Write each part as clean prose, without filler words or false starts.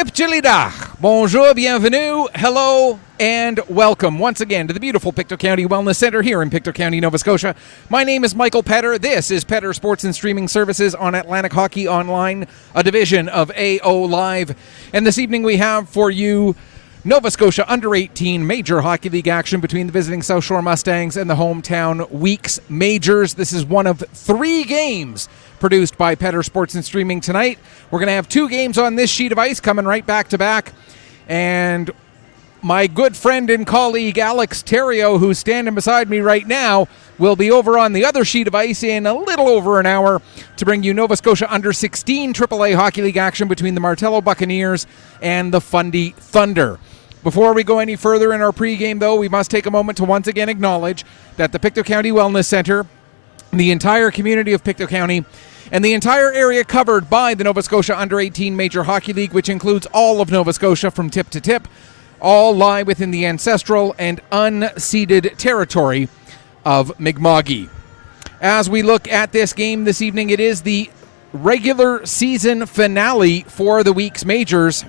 Ipchilida. Bonjour, bienvenue, hello, and welcome once again to the beautiful Pictou County Wellness Center here in Pictou County, Nova Scotia. My name is Michael Petter. This is Petter Sports and Streaming Services on Atlantic Hockey Online, a division of AO Live. And this evening we have for you Nova Scotia Under-18 Major Hockey League action between the visiting South Shore Mustangs and the hometown Weeks Majors. This is one of 3 games produced by Petter Sports and Streaming tonight. We're going to have 2 games on this sheet of ice coming right back to back. And my good friend and colleague Alex Terrio, who's standing beside me right now, will be over on the other sheet of ice in a little over an hour to bring you Nova Scotia Under-16 AAA Hockey League action between the Martello Buccaneers and the Fundy Thunder. Before we go any further in our pregame, though, we must take a moment to once again acknowledge that the Pictou County Wellness Center, the entire community of Pictou County, and the entire area covered by the Nova Scotia Under-18 Major Hockey League, which includes all of Nova Scotia from tip to tip, all lie within the ancestral and unceded territory of Mi'kma'ki. As we look at this game this evening, it is the regular season finale for the Weeks Majors,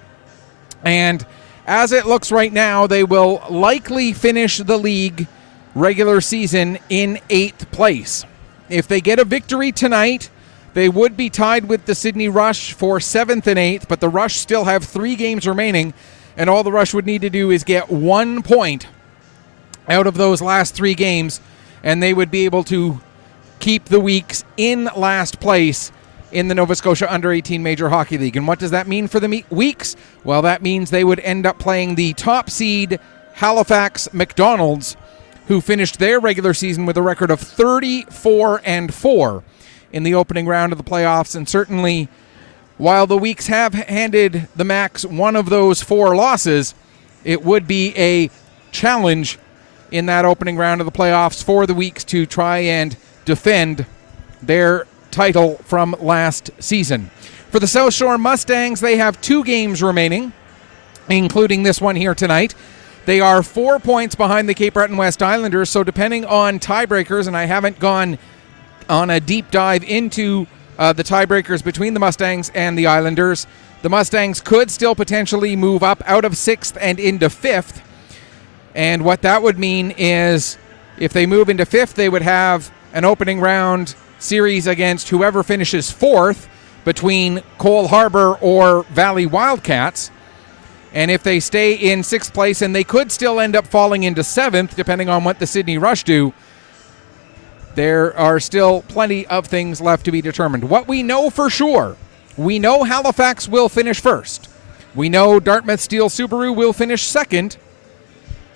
and as it looks right now, they will likely finish the league regular season in 8th place. If they get a victory tonight, they would be tied with the Sydney Rush for 7th and 8th, but the Rush still have 3 games remaining, and all the Rush would need to do is get 1 point out of those last 3 games, and they would be able to keep the Weeks in last place in the Nova Scotia Under-18 Major Hockey League. And what does that mean for the Weeks? Well, that means they would end up playing the top seed Halifax McDonald's, who finished their regular season with a record of 34-4 in the opening round of the playoffs. And certainly, while the Weeks have handed the Max one of those 4 losses, it would be a challenge in that opening round of the playoffs for the Weeks to try and defend their title from last season. For the South Shore Mustangs, they have 2 games remaining, including this one here tonight. They are 4 points behind the Cape Breton West Islanders, so depending on tiebreakers, and I haven't gone on a deep dive into the tiebreakers between the Mustangs and the Islanders, the Mustangs could still potentially move up out of 6th and into 5th. And what that would mean is if they move into 5th, they would have an opening round series against whoever finishes 4th between Cole Harbour or Valley Wildcats. And if they stay in 6th place, and they could still end up falling into 7th, depending on what the Sydney Rush do, there are still plenty of things left to be determined. What we know for sure, we know Halifax will finish 1st. We know Dartmouth Steel Subaru will finish 2nd.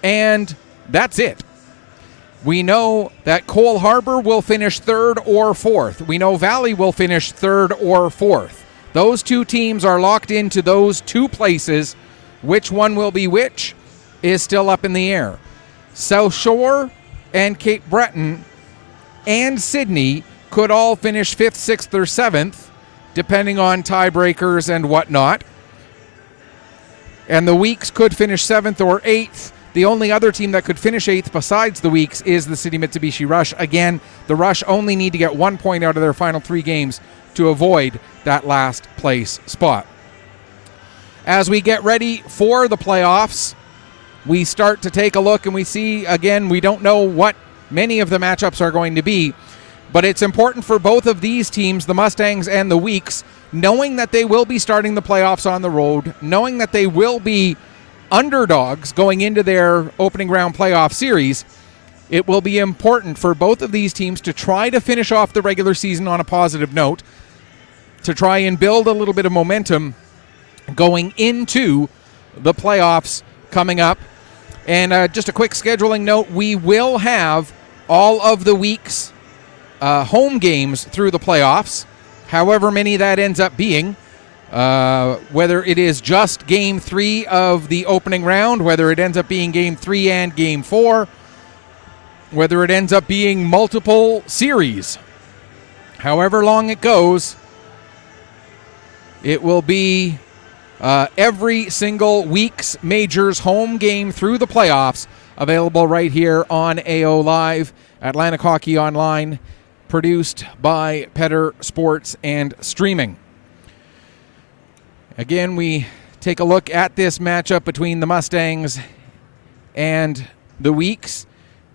And that's it. We know that Cole Harbour will finish 3rd or 4th. We know Valley will finish 3rd or 4th. Those 2 teams are locked into those 2 places. Which one will be which is still up in the air. South Shore and Cape Breton and Sydney could all finish 5th, 6th, or 7th, depending on tiebreakers and whatnot. And the Weeks could finish 7th or 8th. The only other team that could finish 8th besides the Weeks is the City Mitsubishi Rush. Again, the Rush only need to get 1 point out of their final 3 games to avoid that last place spot. As we get ready for the playoffs, we start to take a look and we see, again, we don't know what many of the matchups are going to be, but it's important for both of these teams, the Mustangs and the Weeks, knowing that they will be starting the playoffs on the road, knowing that they will be underdogs going into their opening round playoff series. It will be important for both of these teams to try to finish off the regular season on a positive note, to try and build a little bit of momentum going into the playoffs coming up. And just a quick scheduling note, we will have all of the Weeks' home games through the playoffs, however many that ends up being. Whether it is just Game 3 of the opening round, whether it ends up being Game 3 and Game 4, whether it ends up being multiple series. However long it goes, it will be every single Weeks Majors home game through the playoffs available right here on AO Live, Atlantic Hockey Online, produced by Petter Sports and Streaming. Again, we take a look at this matchup between the Mustangs and the Weeks,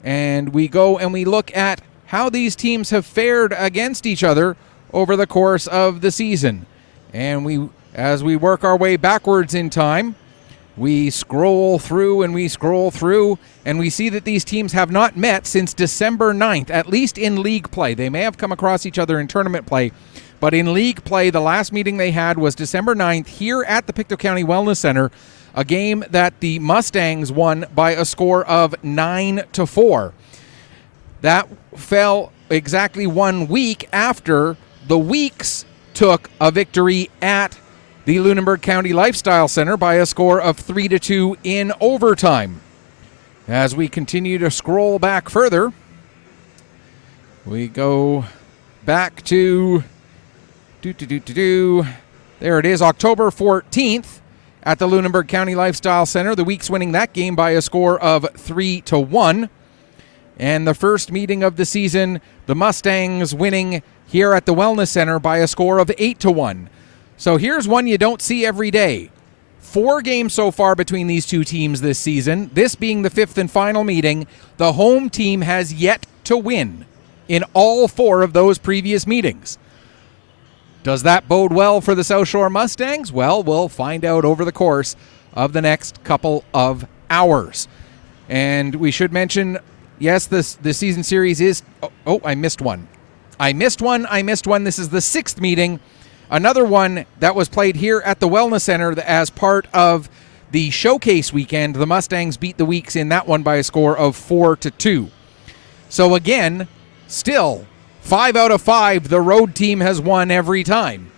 and we go and we look at how these teams have fared against each other over the course of the season. And as we work our way backwards in time, we scroll through and we scroll through, and we see that these teams have not met since December 9th, at least in league play. They may have come across each other in tournament play, but in league play, the last meeting they had was December 9th here at the Pictou County Wellness Center, a game that the Mustangs won by a score of 9-4. That fell exactly 1 week after the Weeks took a victory at the Lunenburg County Lifestyle Center by a score of 3-2 in overtime. As we continue to scroll back further, we go back to there it is, October 14th at the Lunenburg County Lifestyle Center. The Weeks winning that game by a score of 3-1. And the first meeting of the season, the Mustangs winning here at the Wellness Center by a score of 8-1. So here's one you don't see every day. 4 games so far between these two teams this season. This being the 5th and final meeting. The home team has yet to win in all 4 of those previous meetings. Does that bode well for the South Shore Mustangs? Well, we'll find out over the course of the next couple of hours. And we should mention, yes, the season series is... Oh, I missed one. I missed one. This is the 6th meeting. Another one that was played here at the Wellness Center as part of the showcase weekend. The Mustangs beat the Weeks in that one by a score of 4-2. So again, still 5 out of 5, the road team has won every time.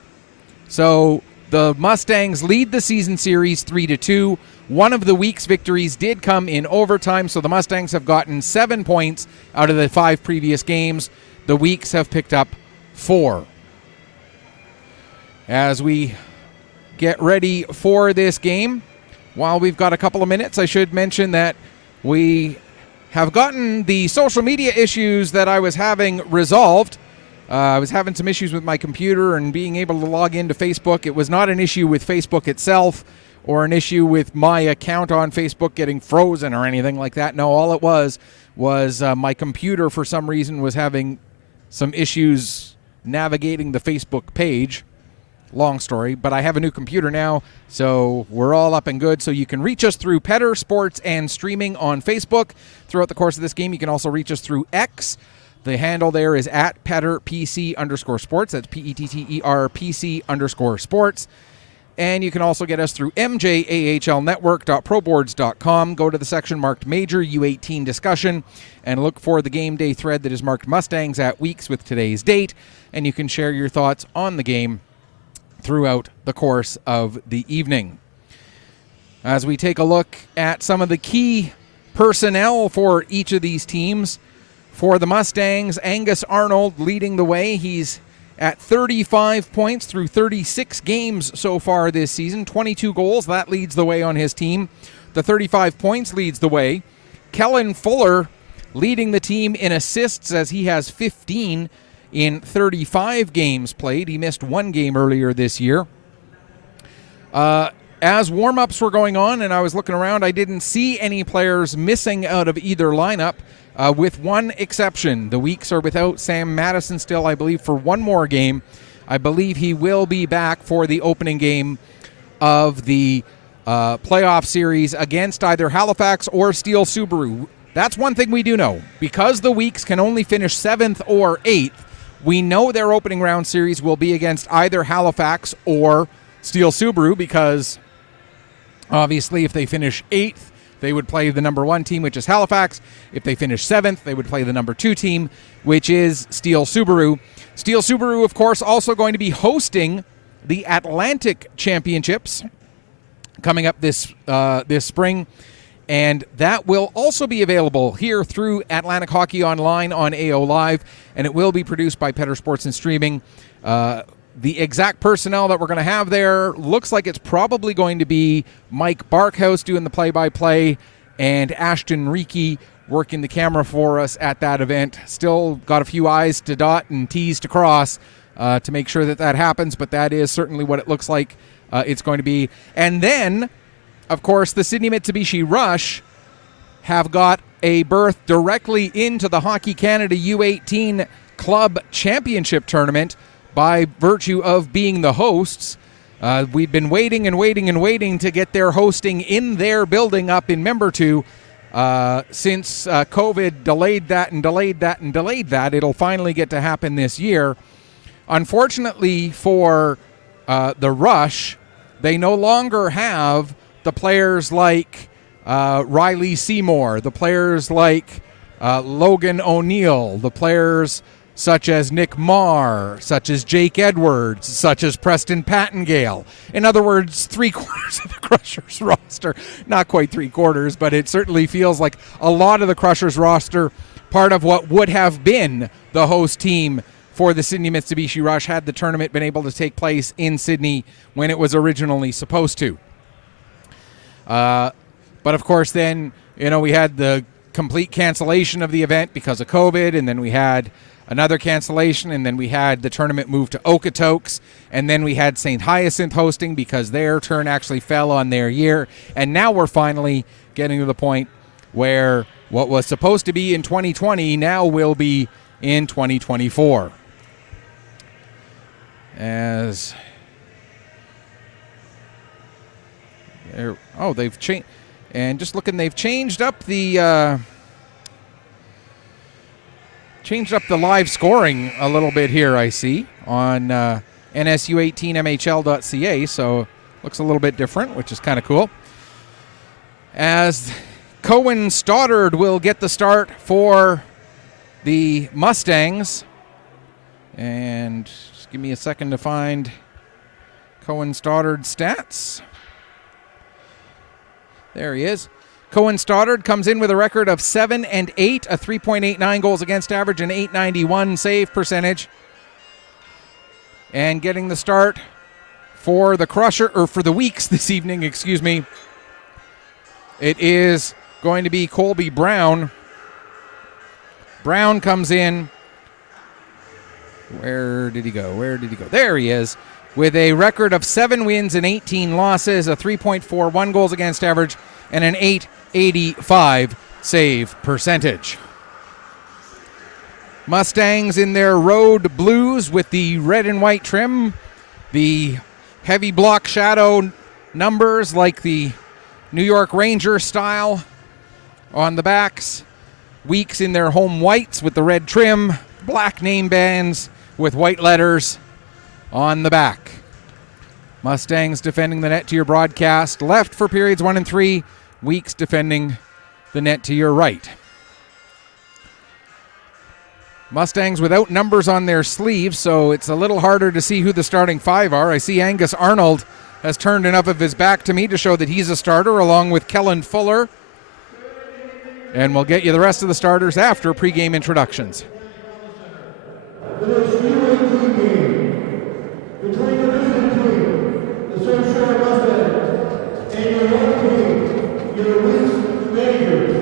So the Mustangs lead the season series 3-2. One of the Weeks' victories did come in overtime, so the Mustangs have gotten 7 points out of the 5 previous games. The Weeks have picked up 4. As we get ready for this game, while we've got a couple of minutes, I should mention that we have gotten the social media issues that I was having resolved. I was having some issues with my computer and being able to log into Facebook. It was not an issue with Facebook itself or an issue with my account on Facebook getting frozen or anything like that. No, all it was my computer for some reason was having some issues navigating the Facebook page. Long story, but I have a new computer now, so we're all up and good. So you can reach us through Petter Sports and Streaming on Facebook. Throughout the course of this game, you can also reach us through X. The handle there is at PetterPC_sports. That's PETTERPC_sports. And you can also get us through MJAHLnetwork.proboards.com. Go to the section marked Major U18 Discussion and look for the game day thread that is marked Mustangs at Weeks with today's date. And you can share your thoughts on the game throughout the course of the evening. As we take a look at some of the key personnel for each of these teams, for the Mustangs, Angus Arnold leading the way. He's at 35 points through 36 games so far this season, 22 goals. That leads the way on his team. The 35 points leads the way. Kellen Fuller leading the team in assists as he has 15 in 35 games played. He missed 1 game earlier this year. As warm-ups were going on and I was looking around, I didn't see any players missing out of either lineup, with one exception. The Weeks are without Sam Madison still, I believe, for 1 more game. I believe he will be back for the opening game of the playoff series against either Halifax or Steel Subaru. That's one thing we do know. Because the Weeks can only finish 7th or 8th, we know their opening round series will be against either Halifax or Steel Subaru, because obviously if they finish 8th, they would play the number 1 team, which is Halifax. If they finish 7th, they would play the number 2 team, which is Steel Subaru. Steel Subaru, of course, also going to be hosting the Atlantic Championships coming up this spring. And that will also be available here through Atlantic Hockey Online on AO Live, and it will be produced by Petter Sports and Streaming. The exact personnel that we're going to have there looks like it's probably going to be Mike Barkhouse doing the play-by-play and Ashton Reiki working the camera for us at that event. Still got a few I's to dot and T's to cross to make sure that happens, but that is certainly what it looks like it's going to be. And then, of course, the Sydney Mitsubishi Rush have got a berth directly into the Hockey Canada U18 Club Championship Tournament by virtue of being the hosts. We've been waiting to get their hosting in their building up in Membertou since COVID delayed that. It'll finally get to happen this year. Unfortunately for the Rush, they no longer have the players like Riley Seymour, the players like Logan O'Neill, the players such as Nick Marr, such as Jake Edwards, such as Preston Pattengale. In other words, 3/4 of the Crushers roster. Not quite 3/4, but it certainly feels like a lot of the Crushers roster, part of what would have been the host team for the Sydney Mitsubishi Rush had the tournament been able to take place in Sydney when it was originally supposed to. But of course then, we had the complete cancellation of the event because of COVID, and then we had another cancellation, and then we had the tournament move to Okotoks, and then we had St. Hyacinth hosting because their turn actually fell on their year. And now we're finally getting to the point where what was supposed to be in 2020 now will be in 2024. As they've changed, and just looking, they've changed up the live scoring a little bit here, I see, on NSU18MHL.ca, so looks a little bit different, which is kind of cool. As Cohen Stoddard will get the start for the Mustangs. And just give me a second to find Cohen Stoddard's stats. There he is. Cohen Stoddard comes in with a record of 7-8, a 3.89 goals against average, and .891 save percentage. And getting the start for the for the Weeks this evening, it is going to be Colby Brown. Brown comes in. Where did he go? There he is. With a record of 7 wins and 18 losses, a 3.41 goals against average, and an .885 save percentage. Mustangs in their road blues with the red and white trim, the heavy block shadow numbers like the New York Ranger style on the backs. Weeks in their home whites with the red trim, black name bands with white letters on the back. Mustangs defending the net to your broadcast left for periods 1 and 3. Weeks defending the net to your right. Mustangs without numbers on their sleeves, so it's a little harder to see who the starting 5 are. I see Angus Arnold has turned enough of his back to me to show that he's a starter, along with Kellen Fuller. And we'll get you the rest of the starters after pregame introductions. Between the visiting team, the Sunshine Mustangs, and your home team, your Weeks Rangers.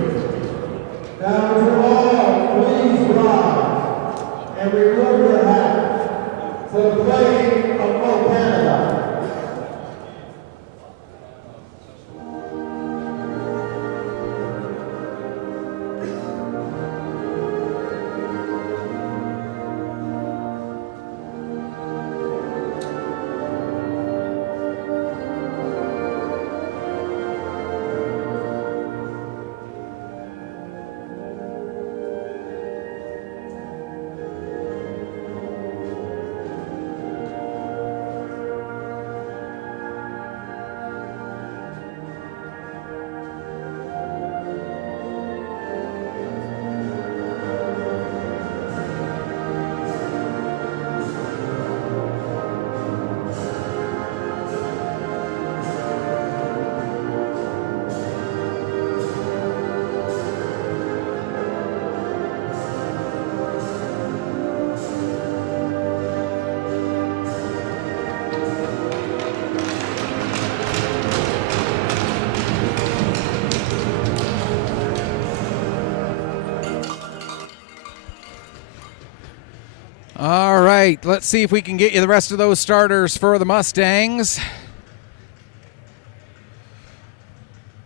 Now to all, please rise and remove your hats for the flag of Canada. All right, let's see if we can get you the rest of those starters for the Mustangs.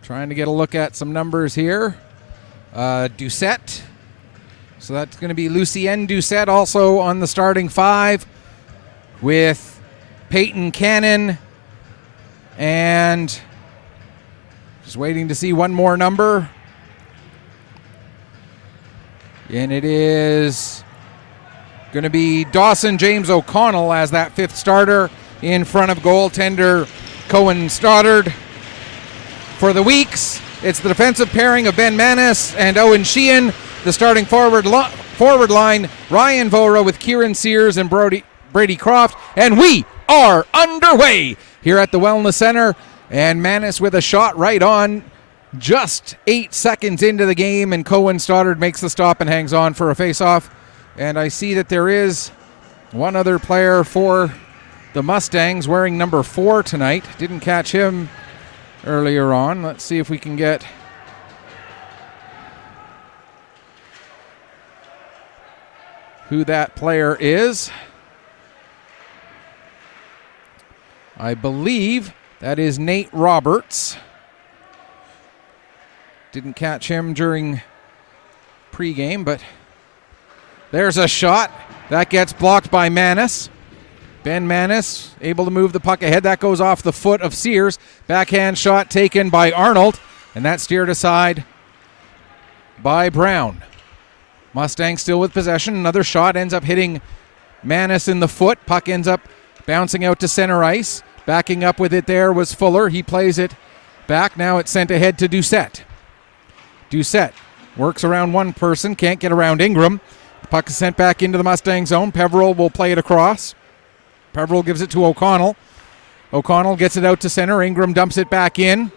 Trying to get a look at some numbers here. Doucette. So that's going to be Lucienne Doucette also on the starting five with Peyton Cannon. And just waiting to see one more number. And it is going to be Dawson James O'Connell as that fifth starter in front of goaltender Cohen Stoddard. For the Weeks, it's the defensive pairing of Ben Manis and Owen Sheehan. The starting forward line, Ryan Vora with Kieran Sears and Brady Croft. And we are underway here at the Wellness Center. And Manis with a shot right on just 8 seconds into the game. And Cohen Stoddard makes the stop and hangs on for a face-off. And I see that there is one other player for the Mustangs wearing number 4 tonight. Didn't catch him earlier on. Let's see if we can get who that player is. I believe that is Nate Roberts. Didn't catch him during pregame, but there's a shot. That gets blocked by Manis. Ben Manis able to move the puck ahead. That goes off the foot of Sears. Backhand shot taken by Arnold, and that steered aside by Brown. Mustangs still with possession. Another shot ends up hitting Manis in the foot. Puck ends up bouncing out to center ice. Backing up with it there was Fuller. He plays it back. Now it's sent ahead to Doucette. Doucette works around one person. Can't get around Ingram. The puck is sent back into the Mustang zone. Peveril will play it across. Peveril gives it to O'Connell. O'Connell gets it out to center. Ingram dumps it back in.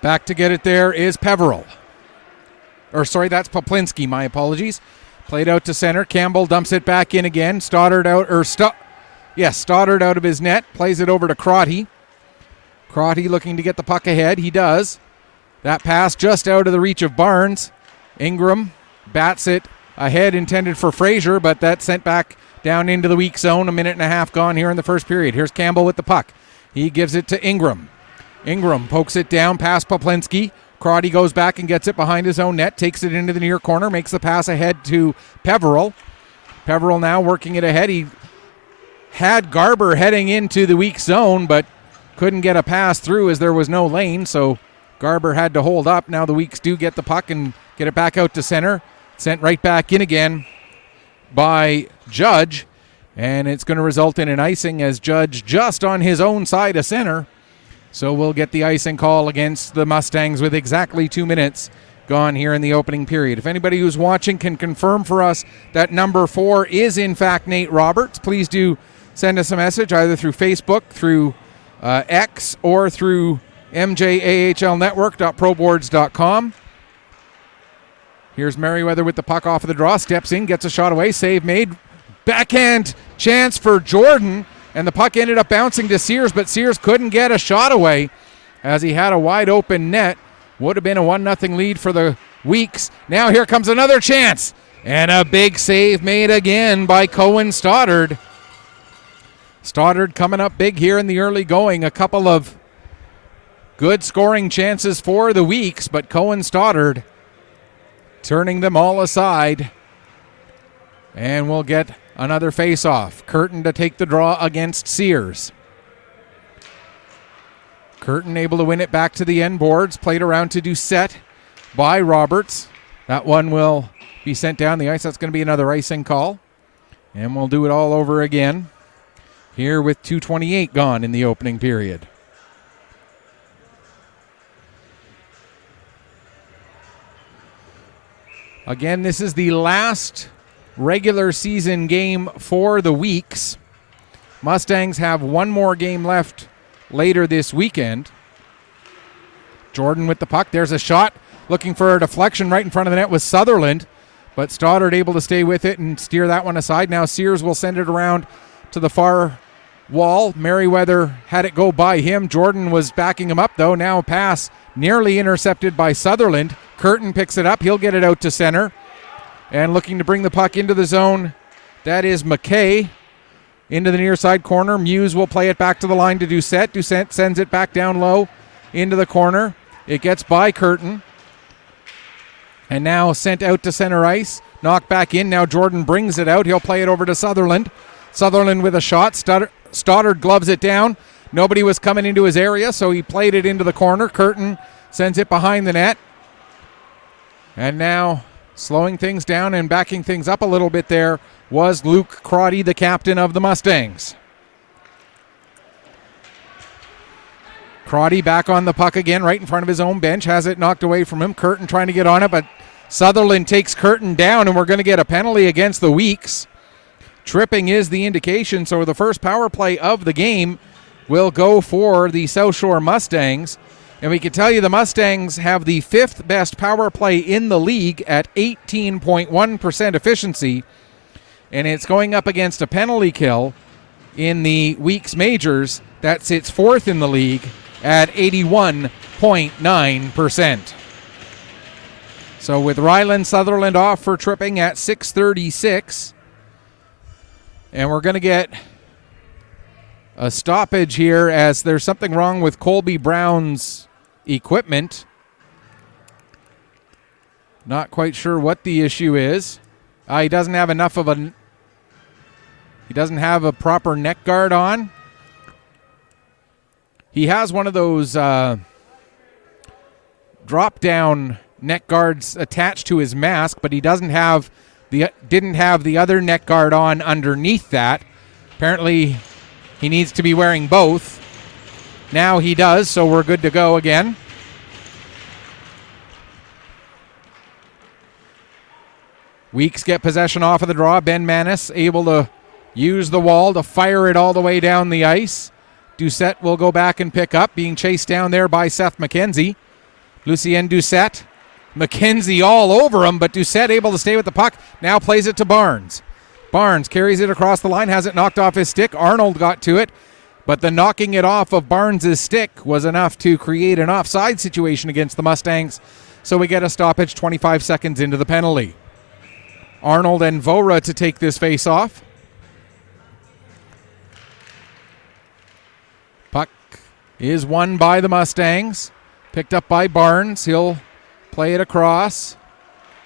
Back to get it there is Peveril. That's Poplinski, my apologies. Played out to center. Campbell dumps it back in again. Stoddard out of his net. Plays it over to Crotty. Crotty looking to get the puck ahead. He does. That pass just out of the reach of Barnes. Ingram bats it ahead, intended for Fraser, but that's sent back down into the weak zone. A minute and a half gone here in the first period. Here's Campbell with the puck. He gives it to Ingram. Ingram pokes it down past Poplinski. Crotty goes back and gets it behind his own net, takes it into the near corner, makes the pass ahead to Peveril. Peveril now working it ahead. He had Garber heading into the weak zone, but couldn't get a pass through as there was no lane, so Garber had to hold up. Now the Weeks do get the puck and get it back out to center. Sent right back in again by Judge, and it's going to result in an icing as Judge just on his own side of center. So we'll get the icing call against the Mustangs with exactly 2 minutes gone here in the opening period. If anybody who's watching can confirm for us that number 4 is in fact Nate Roberts, please do send us a message either through Facebook, through X, or through mjahlnetwork.proboards.com. Here's Merriweather with the puck off of the draw, steps in, gets a shot away, save made. Backhand chance for Jordan, and the puck ended up bouncing to Sears, but Sears couldn't get a shot away as he had a wide open net. Would have been a 1-0 lead for the Weeks. Now here comes another chance, and a big save made again by Cohen Stoddard. Stoddard coming up big here in the early going. A couple of good scoring chances for the Weeks, but Cohen Stoddard turning them all aside. And we'll get another face-off. Curtin to take the draw against Sears. Curtin able to win it back to the end boards. Played around to Doucette by Roberts. That one will be sent down the ice. That's going to be another icing call. And we'll do it all over again here with 2:28 gone in the opening period. Again, this is the last regular season game for the Weeks. Mustangs have one more game left later this weekend. Jordan with the puck. There's a shot. Looking for a deflection right in front of the net was Sutherland, but Stoddard able to stay with it and steer that one aside. Now Sears will send it around to the far wall. Merriweather had it go by him. Jordan was backing him up, though. Now a pass nearly intercepted by Sutherland. Curtin picks it up. He'll get it out to center. And looking to bring the puck into the zone, that is McKay. Into the near side corner. Muse will play it back to the line to Doucette. Doucette sends it back down low into the corner. It gets by Curtin. And now sent out to center ice. Knocked back in. Now Jordan brings it out. He'll play it over to Sutherland. Sutherland with a shot. Stoddard gloves it down. Nobody was coming into his area, so he played it into the corner. Curtin sends it behind the net. And now slowing things down and backing things up a little bit there was Luke Crotty, the captain of the Mustangs. Crotty back on the puck again, right in front of his own bench. Has it knocked away from him. Curtin trying to get on it, but Sutherland takes Curtin down, and we're going to get a penalty against the Weeks. Tripping is the indication, so the first power play of the game will go for the South Shore Mustangs. And we can tell you the Mustangs have the 5th best power play in the league at 18.1% efficiency. And it's going up against a penalty kill in the Weeks Majors that sits 4th in the league at 81.9%. So with Ryland Sutherland off for tripping at 6:36. And we're going to get a stoppage here as there's something wrong with Colby Brown's equipment. Not quite sure what the issue is. He doesn't have enough of a... He doesn't have a proper neck guard on. He has one of those drop-down neck guards attached to his mask, but he didn't have the other neck guard on underneath that. Apparently, he needs to be wearing both. Now he does, so we're good to go again. Weeks get possession off of the draw. Ben Manis able to use the wall to fire it all the way down the ice. Doucette will go back and pick up, being chased down there by Seth McKenzie. Lucien Doucette. McKenzie all over him, but Doucette able to stay with the puck. Now plays it to Barnes. Barnes carries it across the line, has it knocked off his stick. Arnold got to it, but the knocking it off of Barnes' stick was enough to create an offside situation against the Mustangs. So we get a stoppage 25 seconds into the penalty. Arnold and Vora to take this face off. Puck is won by the Mustangs. Picked up by Barnes. He'll play it across.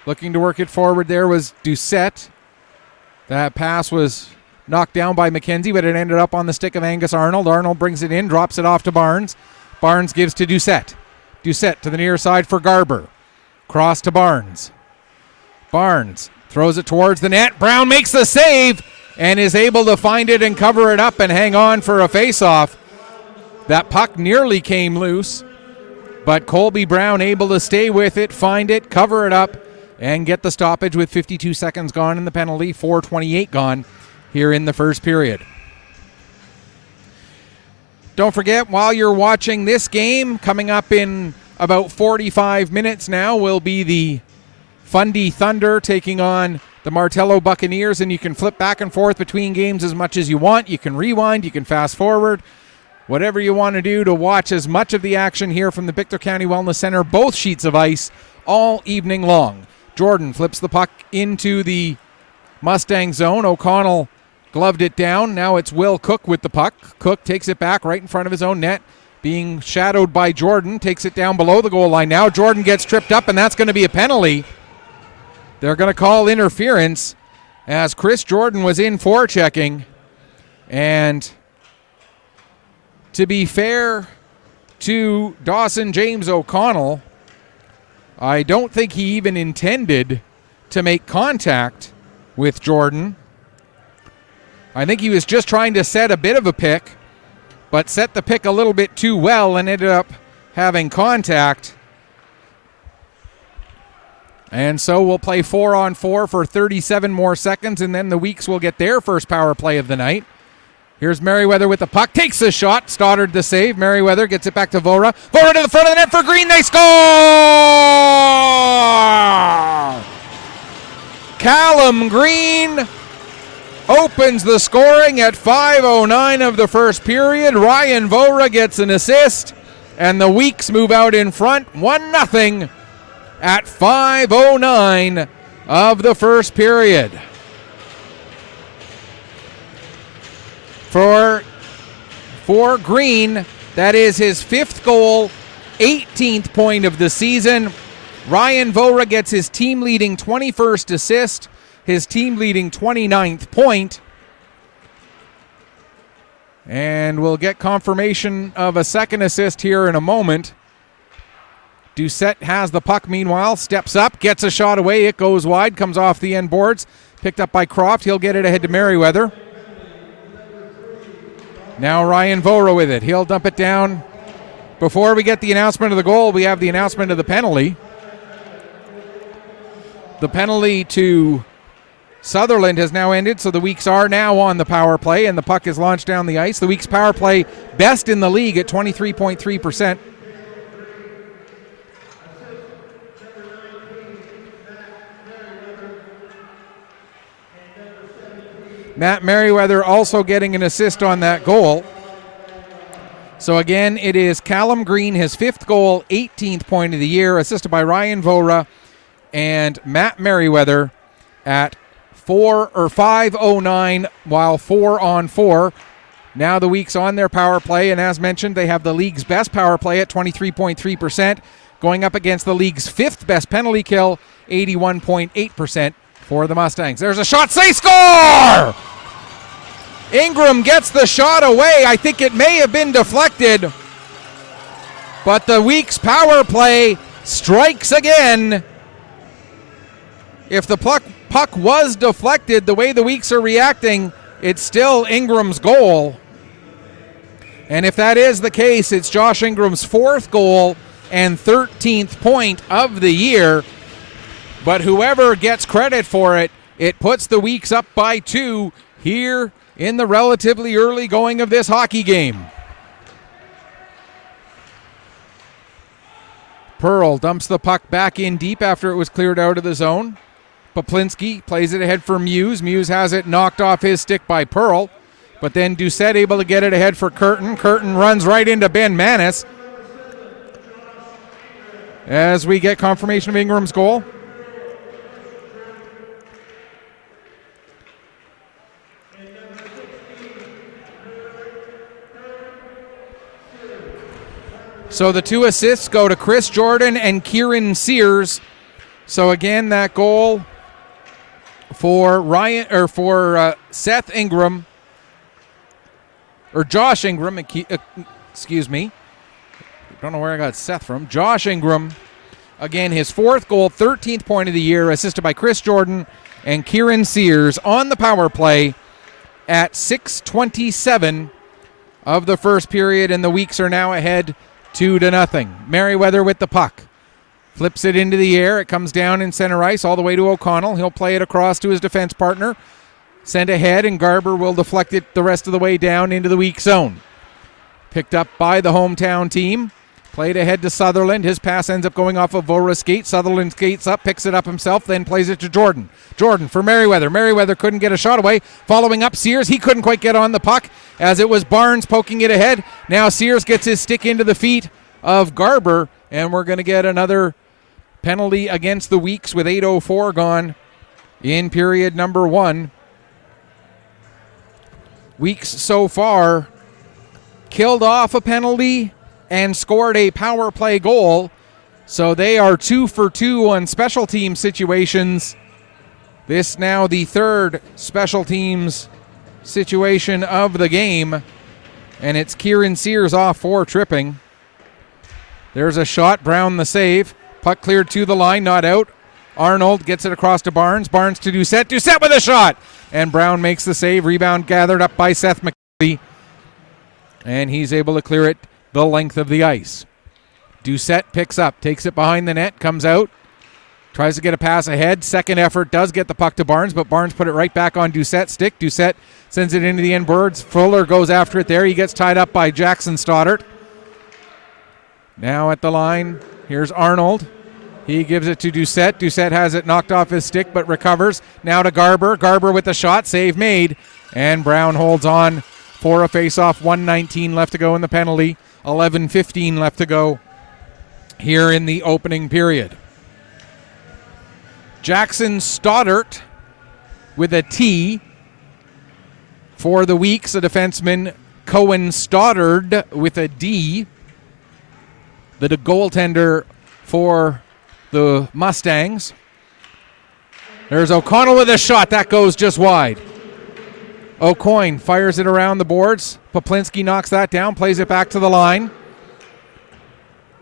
Looking to work it forward there was Doucette. That pass was knocked down by McKenzie, but it ended up on the stick of Angus Arnold. Arnold brings it in, drops it off to Barnes. Barnes gives to Doucette. Doucette to the near side for Garber. Cross to Barnes. Barnes throws it towards the net. Brown makes the save and is able to find it and cover it up and hang on for a face-off. That puck nearly came loose, but Colby Brown able to stay with it, find it, cover it up, and get the stoppage with 52 seconds gone in the penalty, 4:28 gone here in the first period. Don't forget, while you're watching this game, coming up in about 45 minutes now will be the Fundy Thunder taking on the Martello Buccaneers, and you can flip back and forth between games as much as you want. You can rewind, you can fast forward, whatever you want to do to watch as much of the action here from the Pictou County Wellness Center, both sheets of ice, all evening long. Jordan flips the puck into the Mustang zone. O'Connell gloved it down. Now it's Will Cook with the puck. Cook takes it back right in front of his own net, being shadowed by Jordan. Takes it down below the goal line. Now Jordan gets tripped up, and that's going to be a penalty. They're going to call interference as Chris Jordan was in forechecking. And to be fair to Dawson James O'Connell, I don't think he even intended to make contact with Jordan. I think he was just trying to set a bit of a pick, but set the pick a little bit too well and ended up having contact. And so we'll play 4-on-4 for 37 more seconds, and then the Weeks will get their first power play of the night. Here's Merriweather with the puck. Takes the shot. Stoddard the save. Merriweather gets it back to Vora. Vora to the front of the net for Green. They score! Callum Green opens the scoring at 5:09 of the first period. Ryan Vora gets an assist, and the Weeks move out in front 1-0 at 5:09 of the first period. For Green, that is his 5th goal 18th point of the season. Ryan Vora gets his team-leading 21st assist, his team-leading 29th point. And we'll get confirmation of a second assist here in a moment. Doucette has the puck meanwhile, steps up, gets a shot away, it goes wide, comes off the end boards, picked up by Croft, he'll get it ahead to Merriweather. Now Ryan Vora with it, he'll dump it down. Before we get the announcement of the goal, we have the announcement of the penalty. The penalty to Sutherland has now ended, so the Weeks are now on the power play, and the puck is launched down the ice. The Weeks power play best in the league at 23.3%. Matt Merriweather also getting an assist on that goal. So again, it is Callum Green, his 5th goal, 18th point of the year, assisted by Ryan Vora and Matt Merriweather at 5:09 while 4-on-4. Now the Weeks on their power play, and as mentioned, they have the league's best power play at 23.3%, going up against the league's 5th best penalty kill, 81.8% for the Mustangs. There's a shot, say score! Ingram gets the shot away. I think it may have been deflected, but the Weeks power play strikes again. If the puck was deflected, the way the Weeks are reacting, it's still Ingram's goal. And if that is the case, it's Josh Ingram's 4th goal and 13th point of the year. But whoever gets credit for it, it puts the Weeks up by 2 here in the relatively early going of this hockey game. Pearl dumps the puck back in deep after it was cleared out of the zone. Poplinski plays it ahead for Muse. Muse has it knocked off his stick by Pearl, but then Doucette able to get it ahead for Curtin. Curtin runs right into Ben Manis as we get confirmation of Ingram's goal. So the 2 assists go to Chris Jordan and Kieran Sears. So again, that goal for Seth Ingram, or Josh Ingram, excuse me. Don't know where I got Seth from. Josh Ingram, again, his 4th goal, 13th point of the year, assisted by Chris Jordan and Kieran Sears on the power play at 6:27 of the first period, and the Weeks are now ahead 2-0. Merriweather with the puck. Flips it into the air. It comes down in center ice all the way to O'Connell. He'll play it across to his defense partner. Sent ahead, and Garber will deflect it the rest of the way down into the weak zone. Picked up by the hometown team. Played ahead to Sutherland. His pass ends up going off of Vora's skate. Sutherland skates up, picks it up himself, then plays it to Jordan. Jordan for Merriweather. Merriweather couldn't get a shot away. Following up Sears. He couldn't quite get on the puck as it was Barnes poking it ahead. Now Sears gets his stick into the feet of Garber, and we're going to get another penalty against the Weeks with 8:04 gone in period number 1. Weeks so far killed off a penalty and scored a power play goal. So they are 2 for 2 on special team situations. This now the 3rd special teams situation of the game. And it's Kieran Sears off for tripping. There's a shot. Brown the save. Puck cleared to the line, not out. Arnold gets it across to Barnes. Barnes to Doucette. Doucette with a shot. And Brown makes the save. Rebound gathered up by Seth McKelvey. And he's able to clear it the length of the ice. Doucette picks up, takes it behind the net, comes out, tries to get a pass ahead. Second effort does get the puck to Barnes, but Barnes put it right back on Doucette's stick. Doucette sends it into the end boards. Fuller goes after it there. He gets tied up by Jackson Stoddart. Now at the line, here's Arnold. He gives it to Doucette. Doucette has it knocked off his stick but recovers. Now to Garber. Garber with the shot. Save made. And Brown holds on for a face-off. 1:19 left to go in the penalty. 11:15 left to go here in the opening period. Jackson Stoddart with a T for the Weeks. A defenseman, Cohen Stoddard with a D. the goaltender for the Mustangs. There's O'Connell with a shot. That goes just wide. O'Coin fires it around the boards. Poplinski knocks that down, plays it back to the line.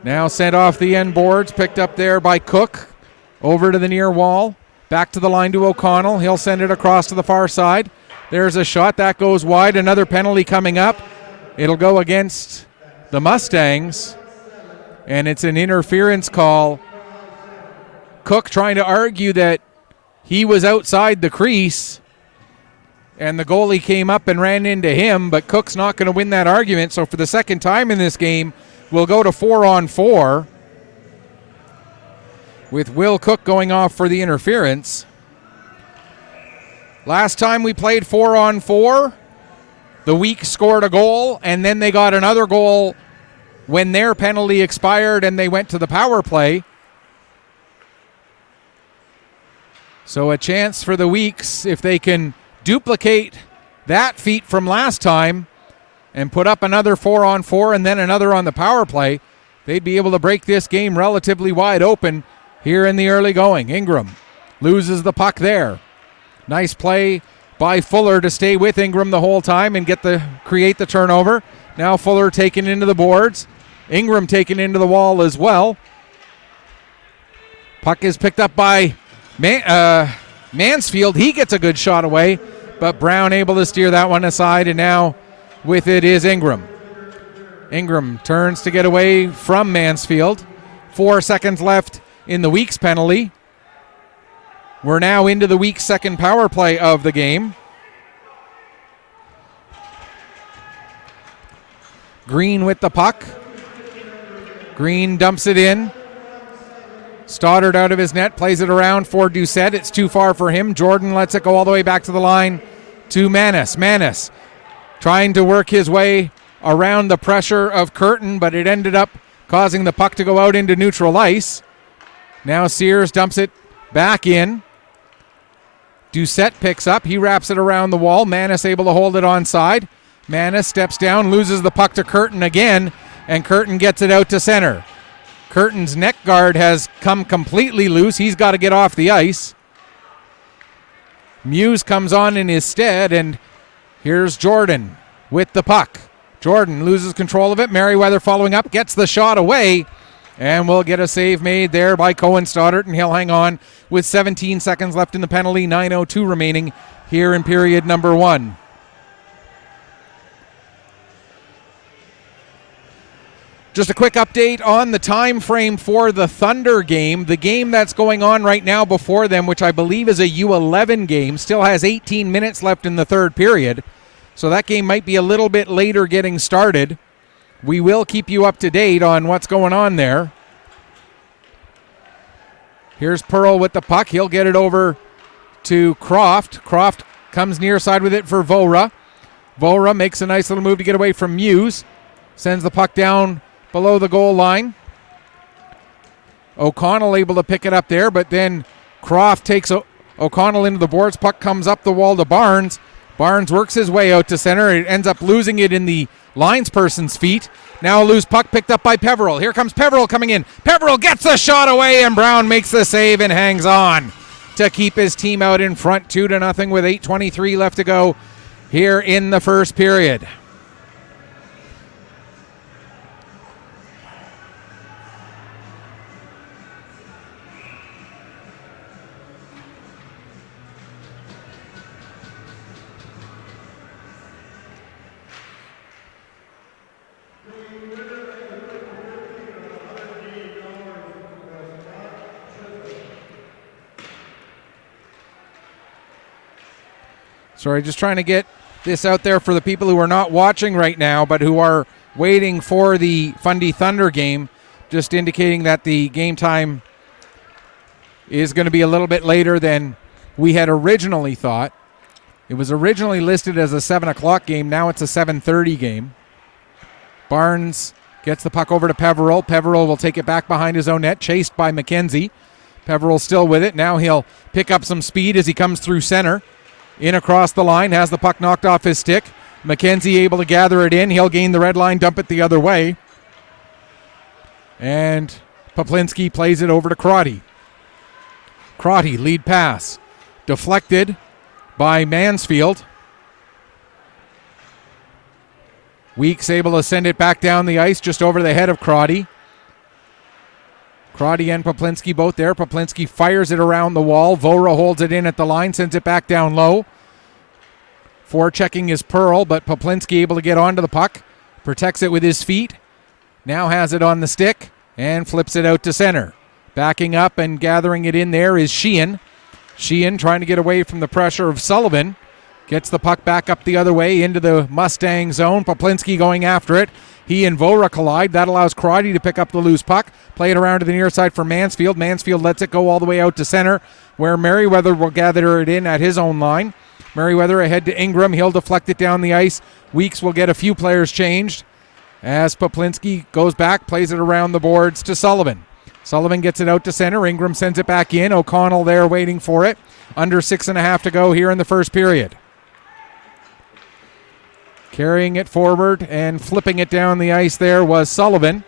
Now sent off the end boards, picked up there by Cook. Over to the near wall. Back to the line to O'Connell. He'll send it across to the far side. There's a shot. That goes wide. Another penalty coming up. It'll go against the Mustangs. And it's an interference call. Cook trying to argue that he was outside the crease. And the goalie came up and ran into him. But Cook's not going to win that argument. So for the second time in this game, we'll go to 4-on-4. With Will Cook going off for the interference. Last time we played 4-on-4, the Week scored a goal, and then they got another goal when their penalty expired and they went to the power play. So a chance for the Weeks, if they can duplicate that feat from last time and put up another 4-on-4 and then another on the power play, they'd be able to break this game relatively wide open here in the early going. Ingram loses the puck there. Nice play by Fuller to stay with Ingram the whole time and create the turnover. Now Fuller taken into the boards. Ingram taken into the wall as well. Puck is picked up by Mansfield. He gets a good shot away, but Brown able to steer that one aside, and now with it is Ingram. Ingram turns to get away from Mansfield. 4 seconds left in the Weeks penalty. We're now into the Weeks' second power play of the game. Green with the puck. Green dumps it in. Stoddard out of his net, plays it around for Doucette. It's too far for him. Jordan lets it go all the way back to the line to Manis. Manis trying to work his way around the pressure of Curtin, but it ended up causing the puck to go out into neutral ice. Now Sears dumps it back in. Doucette picks up. He wraps it around the wall. Manis able to hold it onside. Manis steps down, loses the puck to Curtin again, and Curtin gets it out to center. Curtin's neck guard has come completely loose. He's got to get off the ice. Muse comes on in his stead, and here's Jordan with the puck. Jordan loses control of it. Merriweather following up, gets the shot away. And we'll get a save made there by Cohen Stoddard, and he'll hang on with 17 seconds left in the penalty, 9:02 remaining here in period number 1. Just a quick update on the time frame for the Thunder game. The game that's going on right now before them, which I believe is a U11 game, still has 18 minutes left in the third period. So that game might be a little bit later getting started. We will keep you up to date on what's going on there. Here's Pearl with the puck. He'll get it over to Croft. Croft comes near side with it for Vora. Vora makes a nice little move to get away from Muse. Sends the puck down below the goal line. O'Connell able to pick it up there, but then Croft takes O'Connell into the boards. Puck comes up the wall to Barnes. Barnes works his way out to center. It ends up losing it in the linesperson's feet. Now a loose puck picked up by Peveril. Here comes Peveril coming in. Peveril gets the shot away, and Brown makes the save and hangs on to keep his team out in front 2-0 with 8:23 left to go here in the first period. Sorry, just trying to get this out there for the people who are not watching right now, but who are waiting for the Fundy Thunder game, just indicating that the game time is going to be a little bit later than we had originally thought. It was originally listed as a 7 o'clock game. Now it's a 7:30 game. Barnes gets the puck over to Peveril. Peveril will take it back behind his own net, chased by McKenzie. Peveril still with it. Now he'll pick up some speed as he comes through center. In across the line, has the puck knocked off his stick. McKenzie able to gather it in. He'll gain the red line, dump it the other way. And Poplinski plays it over to Crotty. Crotty, lead pass. Deflected by Mansfield. Weeks able to send it back down the ice just over the head of Crotty. Crotty and Poplinski both there. Poplinski fires it around the wall. Vora holds it in at the line, sends it back down low. Forechecking is Pearl, but Poplinski able to get onto the puck. Protects it with his feet. Now has it on the stick and flips it out to center. Backing up and gathering it in there is Sheehan. Sheehan trying to get away from the pressure of Sullivan. Gets the puck back up the other way into the Mustang zone. Poplinski going after it. He and Vora collide. That allows Crotty to pick up the loose puck. Play it around to the near side for Mansfield. Mansfield lets it go all the way out to center, where Merriweather will gather it in at his own line. Merriweather ahead to Ingram. He'll deflect it down the ice. Weeks will get a few players changed as Poplinski goes back, plays it around the boards to Sullivan. Sullivan gets it out to center. Ingram sends it back in. O'Connell there waiting for it. Under 6.5 to go here in the first period. Carrying it forward and flipping it down the ice there was Sullivan.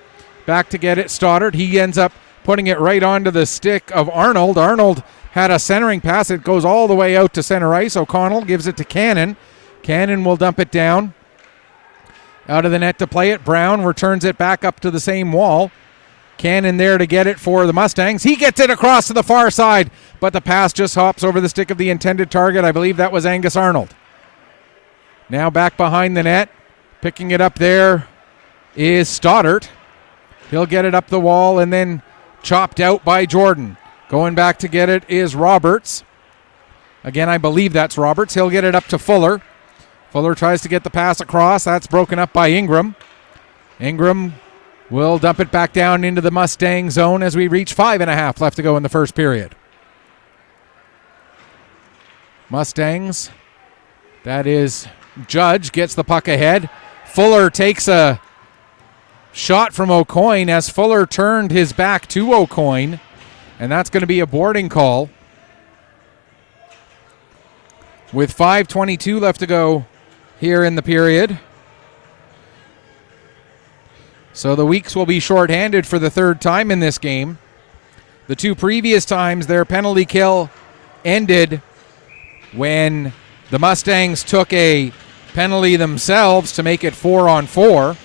Back to get it, Stoddard. He ends up putting it right onto the stick of Arnold. Arnold had a centering pass. It goes all the way out to center ice. O'Connell gives it to Cannon. Cannon will dump it down. Out of the net to play it. Brown returns it back up to the same wall. Cannon there to get it for the Mustangs. He gets it across to the far side, but the pass just hops over the stick of the intended target. I believe that was Angus Arnold. Now back behind the net. Picking it up there is Stoddard. He'll get it up the wall and then chopped out by Jordan. Going back to get it is Roberts. Again, I believe that's Roberts. He'll get it up to Fuller. Fuller tries to get the pass across. That's broken up by Ingram. Ingram will dump it back down into the Mustang zone as we reach 5.5 left to go in the first period. Mustangs, that is Judge, gets the puck ahead. Fuller takes a shot from O'Coin as Fuller turned his back to O'Coin, and that's going to be a boarding call. With 5:22 left to go here in the period. So the Weeks will be shorthanded for the third time in this game. The two previous times their penalty kill ended when the Mustangs took a penalty themselves to make it 4-on-4.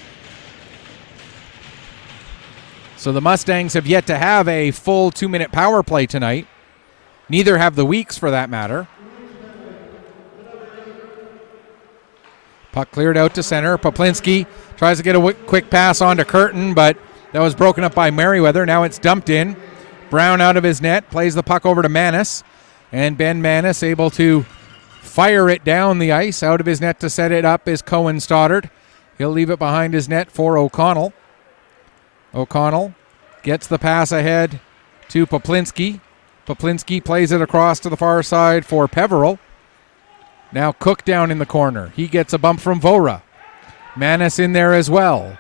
So the Mustangs have yet to have a full 2-minute power play tonight. Neither have the Weeks for that matter. Puck cleared out to center. Poplinski tries to get a quick pass on to Curtin, but that was broken up by Merriweather. Now it's dumped in. Brown out of his net, plays the puck over to Manis. And Ben Manis able to fire it down the ice. Out of his net to set it up is Cohen Stoddard. He'll leave it behind his net for O'Connell. O'Connell gets the pass ahead to Poplinski. Poplinski plays it across to the far side for Peveril. Now Cook down in the corner. He gets a bump from Vora. Manis in there as well.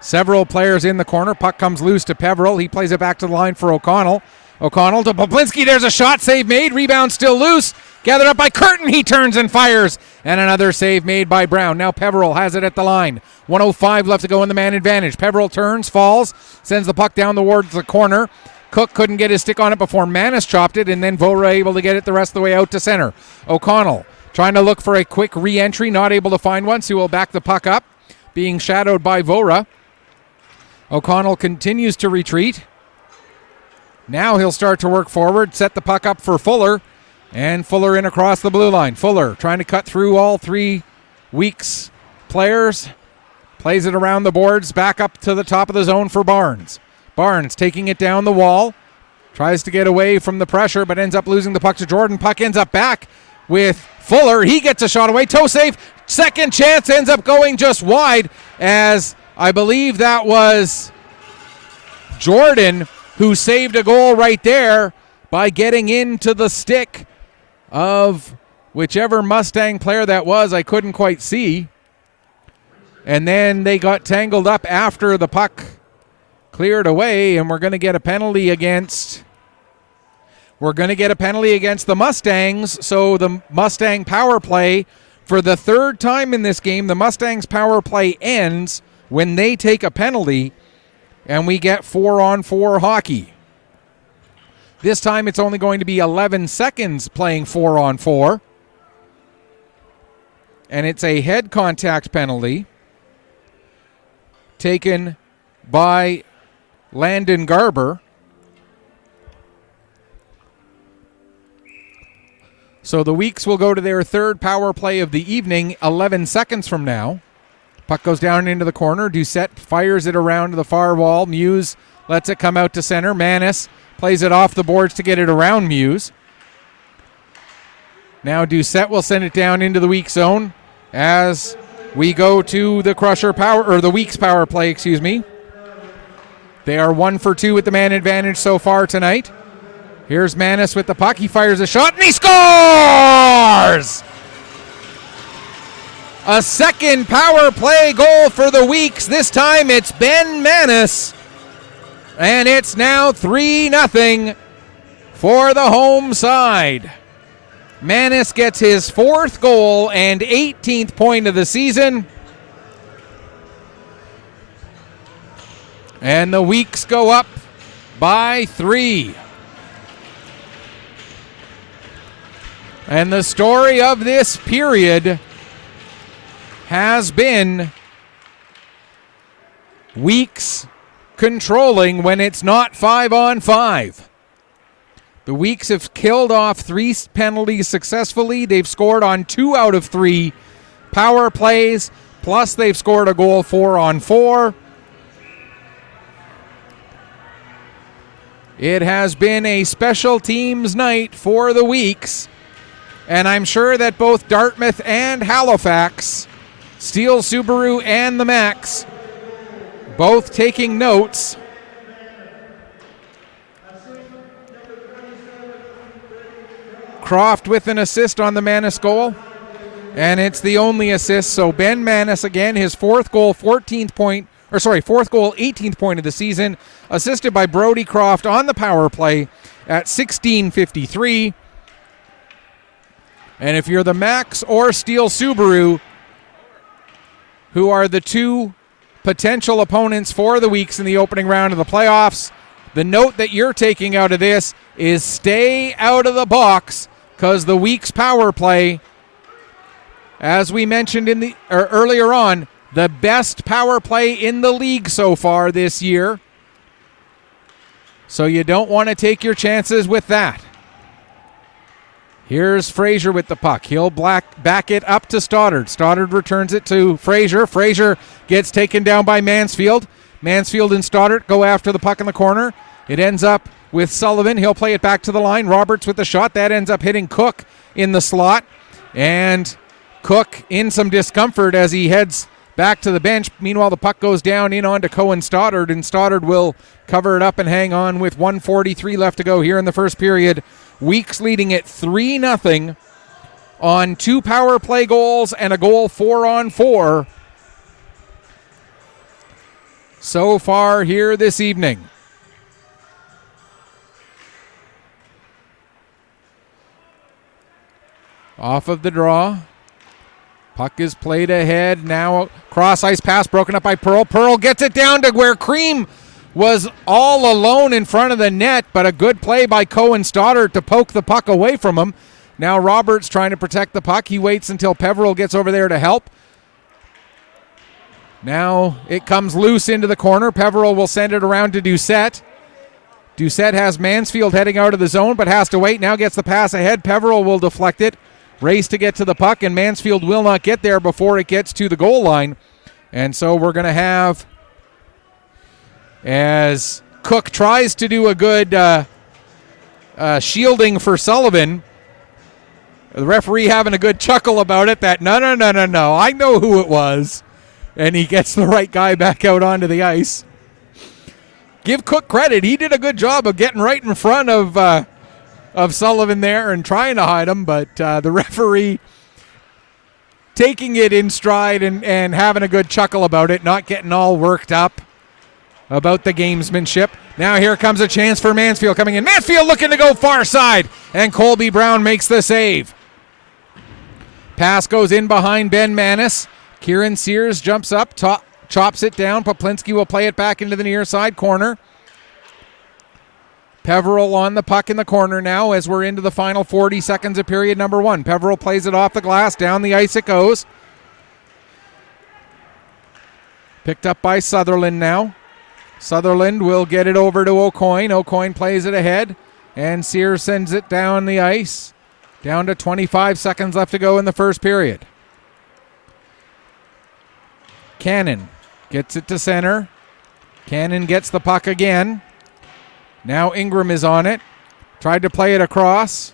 Several players in the corner. Puck comes loose to Peveril. He plays it back to the line for O'Connell. O'Connell to Poplinski. There's a shot. Save made. Rebound still loose. Gathered up by Curtin. He turns and fires. And another save made by Brown. Now Peveril has it at the line. 1:05 left to go in the man advantage. Peveril turns, falls, sends the puck down towards the corner. Cook couldn't get his stick on it before Manis chopped it, and then Vora able to get it the rest of the way out to center. O'Connell trying to look for a quick re-entry, not able to find one, so he will back the puck up, being shadowed by Vora. O'Connell continues to retreat. Now he'll start to work forward, set the puck up for Fuller, and Fuller in across the blue line. Fuller trying to cut through all three Weeks players, plays it around the boards, back up to the top of the zone for Barnes. Barnes taking it down the wall, tries to get away from the pressure, but ends up losing the puck to Jordan. Puck ends up back with Fuller. He gets a shot away. Toe save. Second chance ends up going just wide, as I believe that was Jordan who saved a goal right there by getting into the stick of whichever Mustang player that was. I couldn't quite see. And then they got tangled up after the puck cleared away, and we're going to get a penalty against the Mustangs. So the Mustang power play, for the third time in this game, the Mustangs power play ends when they take a penalty. and we get 4-on-4 hockey. This time it's only going to be 11 seconds playing 4-on-4. And it's a head contact penalty taken by Landon Garber. So the Weeks will go to their third power play of the evening 11 seconds from now. Puck goes down into the corner. Doucette fires it around to the far wall. Muse lets it come out to center. Manis plays it off the boards to get it around Muse. Now Doucette will send it down into the Weeks zone as we go to the Crusher power, or the Weeks power play, excuse me. They are 1 for 2 with the man advantage so far tonight. Here's Manis with the puck. He fires a shot and he scores! A second power play goal for the Weeks. This time it's Ben Manis. And it's now 3-0 for the home side. Manis gets his 4th goal and 18th point of the season. And the Weeks go up by 3. And the story of this period has been Weeks controlling when it's not 5-on-5. The Weeks have killed off 3 penalties successfully. They've scored on 2 out of 3 power plays, plus they've scored a goal 4-on-4. It has been a special teams night for the Weeks. And I'm sure that both Dartmouth and Halifax, Steel Subaru and the Max, both taking notes. Croft with an assist on the Manis goal. And it's the only assist. So Ben Manis again, his 4th goal, 4th goal, 18th point of the season, assisted by Brody Croft on the power play at 16:53. And if you're the Max or Steel Subaru, who are the 2 potential opponents for the Weeks in the opening round of the playoffs, the note that you're taking out of this is stay out of the box, because the Weeks power play, as we mentioned earlier on, the best power play in the league so far this year. So you don't want to take your chances with that. Here's Fraser with the puck. He'll back it up to Stoddard. Stoddard returns it to Fraser. Fraser gets taken down by Mansfield. Mansfield and Stoddard go after the puck in the corner. It ends up with Sullivan. He'll play it back to the line. Roberts with the shot. That ends up hitting Cook in the slot. And Cook in some discomfort as he heads back to the bench. Meanwhile, the puck goes down in onto Cohen Stoddard, and Stoddard will cover it up and hang on with 1:43 left to go here in the first period. Weeks leading at 3-0 on 2 power play goals and a goal 4-on-4 so far here this evening. Off of the draw. Puck is played ahead. Now cross ice pass broken up by Pearl. Pearl gets it down to where Cream was all alone in front of the net, but a good play by Cohen Stoddard to poke the puck away from him. Now Roberts trying to protect the puck. He waits until Peveril gets over there to help. Now it comes loose into the corner. Peveril will send it around to Doucette. Doucette has Mansfield heading out of the zone, but has to wait. Now gets the pass ahead. Peveril will deflect it. Race to get to the puck, and Mansfield will not get there before it gets to the goal line. And so we're going to have, as Cook tries to do a good shielding for Sullivan, the referee having a good chuckle about it, that no, I know who it was. And he gets the right guy back out onto the ice. Give Cook credit. He did a good job of getting right in front of Sullivan there and trying to hide him, but the referee taking it in stride and having a good chuckle about it, not getting all worked up about the gamesmanship. Now here comes a chance for Mansfield coming in. Mansfield looking to go far side, and Colby Brown makes the save. Pass goes in behind Ben Manis. Kieran Sears jumps up, chops it down. Poplinski will play it back into the near side corner. Peveril on the puck in the corner now as we're into the final 40 seconds of period number 1. Peveril plays it off the glass. Down the ice it goes. Picked up by Sutherland now. Sutherland will get it over to O'Coin. O'Coin plays it ahead. And Sears sends it down the ice. Down to 25 seconds left to go in the first period. Cannon gets it to center. Cannon gets the puck again. Now Ingram is on it. Tried to play it across.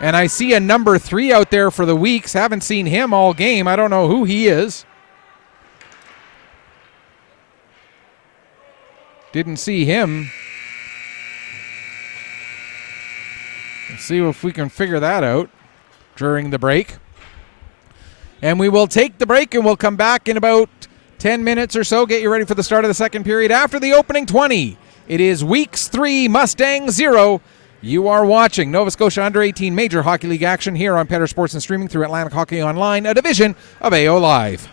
And I see a number 3 out there for the Weeks. Haven't seen him all game. I don't know who he is. Didn't see him. Let's see if we can figure that out during the break. And we will take the break and we'll come back in about 10 minutes or so. Get you ready for the start of the second period after the opening 20. It is Weeks 3, Mustangs 0. You are watching Nova Scotia Under-18 Major Hockey League action here on Petter Sports and streaming through Atlantic Hockey Online, a division of AO Live.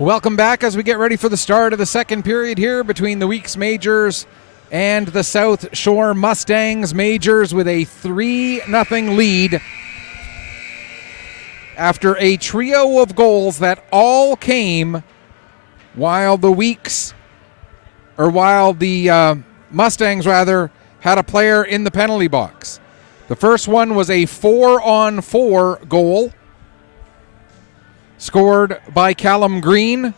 Welcome back as we get ready for the start of the second period here between the Weeks Majors and the South Shore Mustangs. Majors with a 3-0 lead after a trio of goals that all came while the Mustangs had a player in the penalty box. The first one was a 4-on-4 goal scored by Callum Green.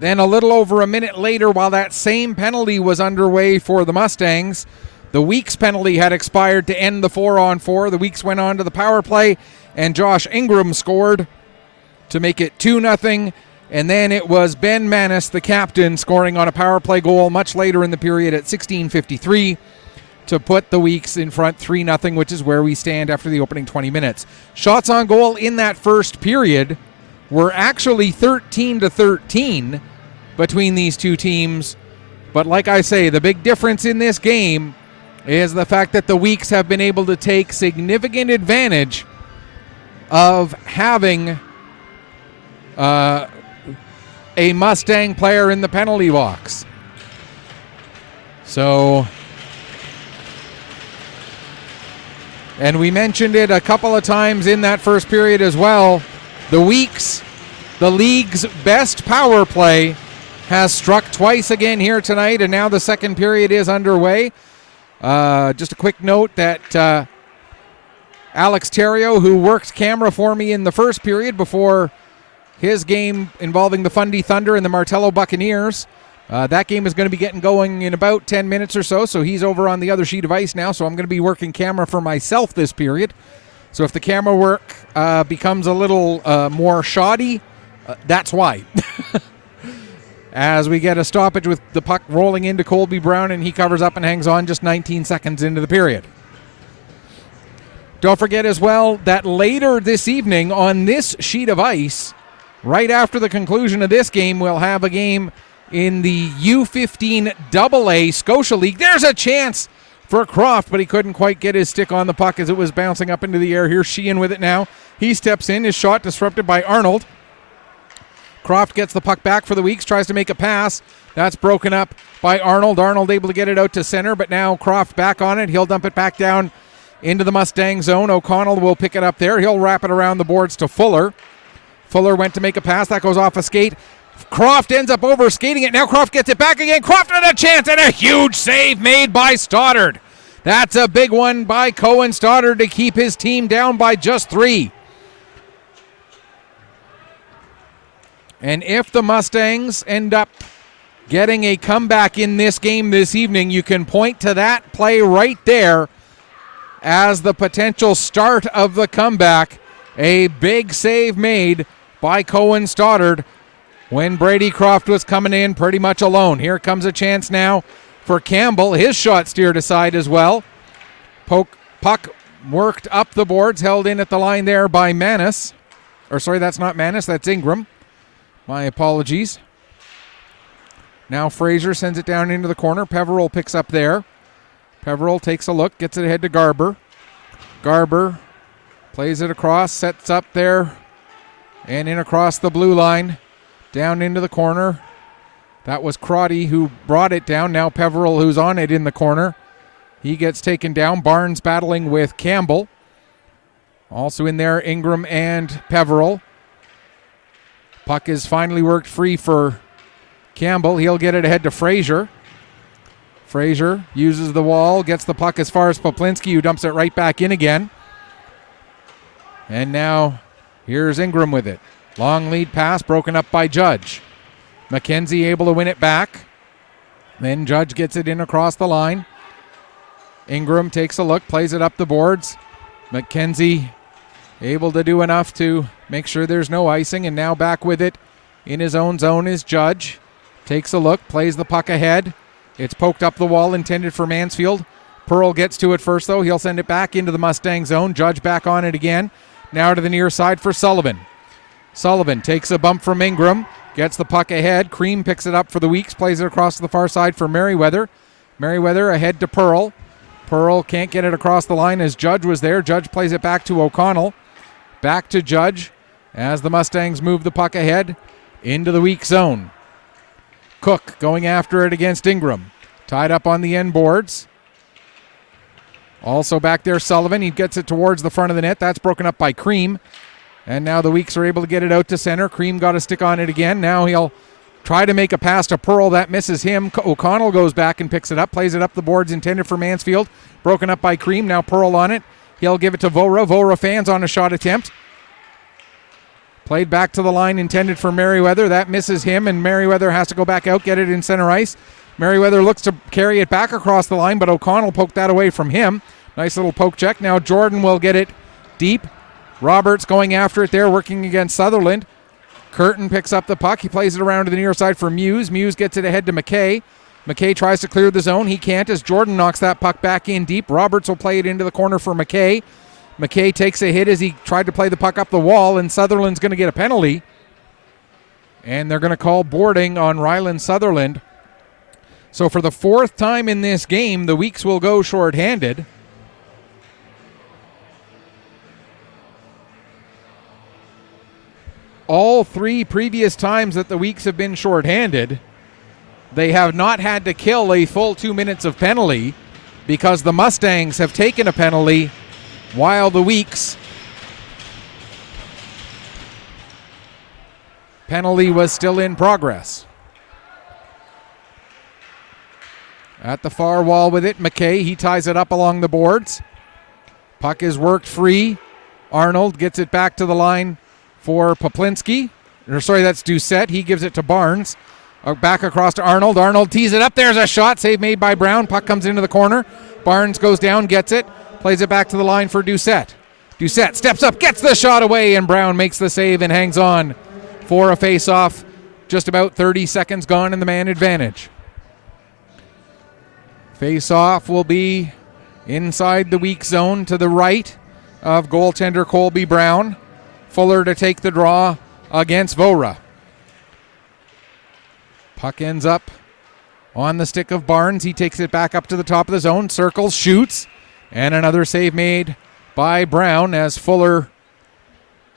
Then a little over a minute later, while that same penalty was underway for the Mustangs, the Weeks penalty had expired to end the 4-on-4. The Weeks went on to the power play, and Josh Ingram scored to make it 2-0. And then it was Ben Manis, the captain, scoring on a power play goal much later in the period at 16:53 to put the Weeks in front 3-0, which is where we stand after the opening 20 minutes. Shots on goal in that first period were actually 13-13 between these two teams. But like I say, the big difference in this game is the fact that the Weeks have been able to take significant advantage of having a Mustang player in the penalty box. And we mentioned it a couple of times in that first period as well. The Weeks, the league's best power play, has struck twice again here tonight, and now the second period is underway. Just a quick note that Alex Terrio, who worked camera for me in the first period before his game involving the Fundy Thunder and the Martello Buccaneers, that game is going to be getting going in about 10 minutes or so he's over on the other sheet of ice now, so I'm going to be working camera for myself this period. So if the camera work becomes a little more shoddy, that's why. As we get a stoppage with the puck rolling into Colby Brown, and he covers up and hangs on just 19 seconds into the period. Don't forget as well that later this evening on this sheet of ice, right after the conclusion of this game, we'll have a game in the U15 AA Scotia League. There's a chance for Croft, but he couldn't quite get his stick on the puck as it was bouncing up into the air. Here's Sheehan with it now. He steps in. His shot disrupted by Arnold. Croft gets the puck back for the Weeks, tries to make a pass. That's broken up by Arnold. Arnold able to get it out to center, but now Croft back on it. He'll dump it back down into the Mustang zone. O'Connell will pick it up there. He'll wrap it around the boards to Fuller. Fuller went to make a pass. That goes off a skate. Croft ends up over skating it. Now Croft gets it back again. Croft had a chance and a huge save made by Stoddard. That's a big one by Cohen Stoddard to keep his team down by just 3. And if the Mustangs end up getting a comeback in this game this evening, you can point to that play right there as the potential start of the comeback. A big save made by Cohen Stoddard when Brady Croft was coming in pretty much alone. Here comes a chance now for Campbell. His shot steered aside as well. Puck worked up the boards, held in at the line there by Manis. Or sorry, that's not Manis, that's Ingram. My apologies. Now Fraser sends it down into the corner. Peveril picks up there. Peveril takes a look, gets it ahead to Garber. Garber plays it across, sets up there, and in across the blue line, down into the corner. That was Crotty who brought it down. Now Peveril, who's on it in the corner. He gets taken down. Barnes battling with Campbell. Also in there, Ingram and Peveril. Puck is finally worked free for Campbell. He'll get it ahead to Fraser. Fraser uses the wall, gets the puck as far as Poplinski, who dumps it right back in again. And now here's Ingram with it. Long lead pass broken up by Judge. McKenzie able to win it back. Then Judge gets it in across the line. Ingram takes a look, plays it up the boards. McKenzie able to do enough to make sure there's no icing, and now back with it in his own zone is Judge. Takes a look, plays the puck ahead. It's poked up the wall, intended for Mansfield. Pearl gets to it first, though. He'll send it back into the Mustang zone. Judge back on it again. Now to the near side for Sullivan. Sullivan takes a bump from Ingram, gets the puck ahead. Cream picks it up for the Weeks, plays it across to the far side for Merriweather. Merriweather ahead to Pearl. Pearl can't get it across the line as Judge was there. Judge plays it back to O'Connell. Back to Judge. as the Mustangs move the puck ahead into the weak zone. Cook going after it against Ingram. Tied up on the end boards. Also back there, Sullivan. He gets it towards the front of the net. That's broken up by Cream. And now the Weeks are able to get it out to center. Cream got a stick on it again. Now he'll try to make a pass to Pearl. That misses him. O'Connell goes back and picks it up. Plays it up the boards intended for Mansfield. Broken up by Cream. Now Pearl on it. He'll give it to Vora. Vora fans on a shot attempt. Played back to the line intended for Merriweather. That misses him, and Merriweather has to go back out, get it in center ice. Merriweather looks to carry it back across the line, but O'Connell poked that away from him. Nice little poke check. Now Jordan will get it deep. Roberts going after it there, working against Sutherland. Curtin picks up the puck. He plays it around to the near side for Muse. Muse gets it ahead to McKay. McKay tries to clear the zone. He can't as Jordan knocks that puck back in deep. Roberts will play it into the corner for McKay. McKay takes a hit as he tried to play the puck up the wall, and Sutherland's going to get a penalty. And they're going to call boarding on Ryland Sutherland. So for the fourth time in this game, the Weeks will go shorthanded. All three previous times that the Weeks have been shorthanded, they have not had to kill a full 2 minutes of penalty because the Mustangs have taken a penalty while the Weeks penalty was still in progress. At the far wall with it, McKay. He ties it up along the boards. Puck is worked free. Arnold gets it back to the line for Poplinski. That's Doucette. He gives it to Barnes. Back across to Arnold. Arnold tees it up. There's a shot. Save made by Brown. Puck comes into the corner. Barnes goes down, gets it. Plays it back to the line for Doucette. Doucette steps up, gets the shot away, and Brown makes the save and hangs on for a face-off. Just about 30 seconds gone in the man advantage. Face-off will be inside the weak zone to the right of goaltender Colby Brown. Fuller to take the draw against Vora. Puck ends up on the stick of Barnes. He takes it back up to the top of the zone, circles, shoots. And another save made by Brown as Fuller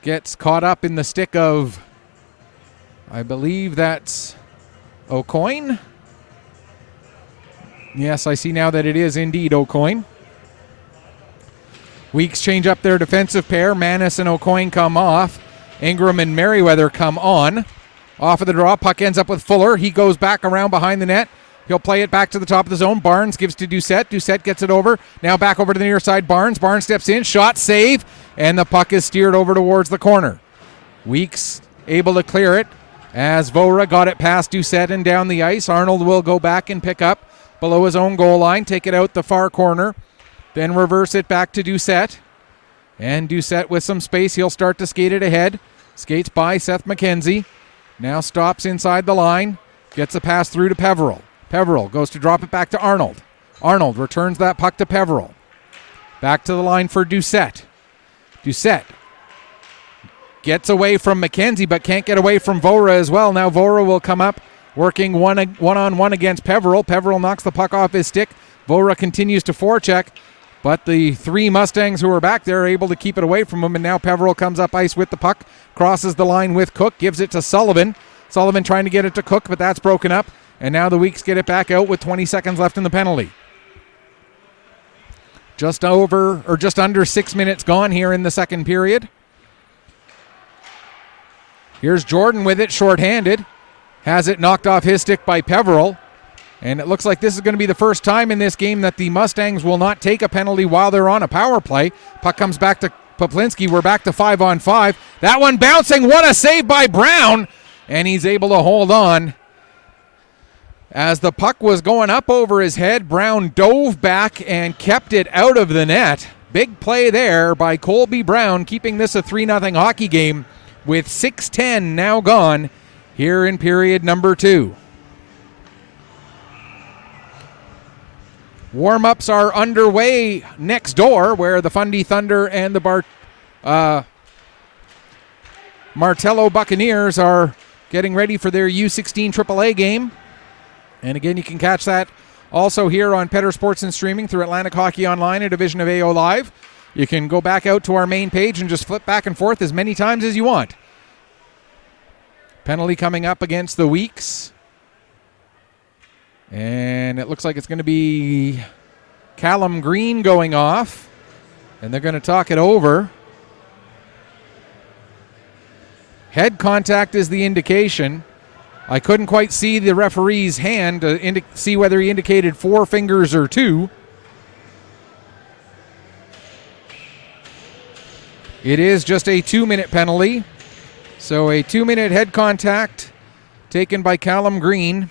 gets caught up in the stick of, I believe that's O'Coin. Yes, I see now that it is indeed O'Coin. Weeks change up their defensive pair. Manis and O'Coin come off. Ingram and Merriweather come on. Off of the draw, puck ends up with Fuller. He goes back around behind the net. He'll play it back to the top of the zone. Barnes gives to Doucette. Doucette gets it over. Now back over to the near side. Barnes. Barnes steps in. Shot, save. And the puck is steered over towards the corner. Weeks able to clear it as Vora got it past Doucette and down the ice. Arnold will go back and pick up below his own goal line. Take it out the far corner. Then reverse it back to Doucette. And Doucette with some space. He'll start to skate it ahead. Skates by Seth McKenzie. Now stops inside the line. Gets a pass through to Peveril. Peveril goes to drop it back to Arnold. Arnold returns that puck to Peveril. Back to the line for Doucette. Doucette gets away from McKenzie but can't get away from Vora as well. Now Vora will come up working one-on-one against Peveril. Peveril knocks the puck off his stick. Vora continues to forecheck, but the three Mustangs who are back there are able to keep it away from him, and now Peveril comes up ice with the puck, crosses the line with Cook, gives it to Sullivan. Sullivan trying to get it to Cook, but that's broken up. And now the Weeks get it back out with 20 seconds left in the penalty. Just under 6 minutes gone here in the second period. Here's Jordan with it, shorthanded. Has it knocked off his stick by Peveril. And it looks like this is going to be the first time in this game that the Mustangs will not take a penalty while they're on a power play. Puck comes back to Poplinski. We're back to 5-on-5. That one bouncing. What a save by Brown. And he's able to hold on. As the puck was going up over his head, Brown dove back and kept it out of the net. Big play there by Colby Brown, keeping this a 3-0 hockey game with 6:10 now gone here in period number 2. Warm-ups are underway next door where the Fundy Thunder and the Martello Buccaneers are getting ready for their U16 AAA game. And again, you can catch that also here on Petter Sports and Streaming through Atlantic Hockey Online, a division of AO Live. You can go back out to our main page and just flip back and forth as many times as you want. Penalty coming up against the Weeks. And it looks like it's going to be Callum Green going off. And they're going to talk it over. Head contact is the indication. I couldn't quite see the referee's hand to see whether he indicated 4 fingers or 2. It is just a 2-minute penalty. So a 2-minute head contact taken by Callum Green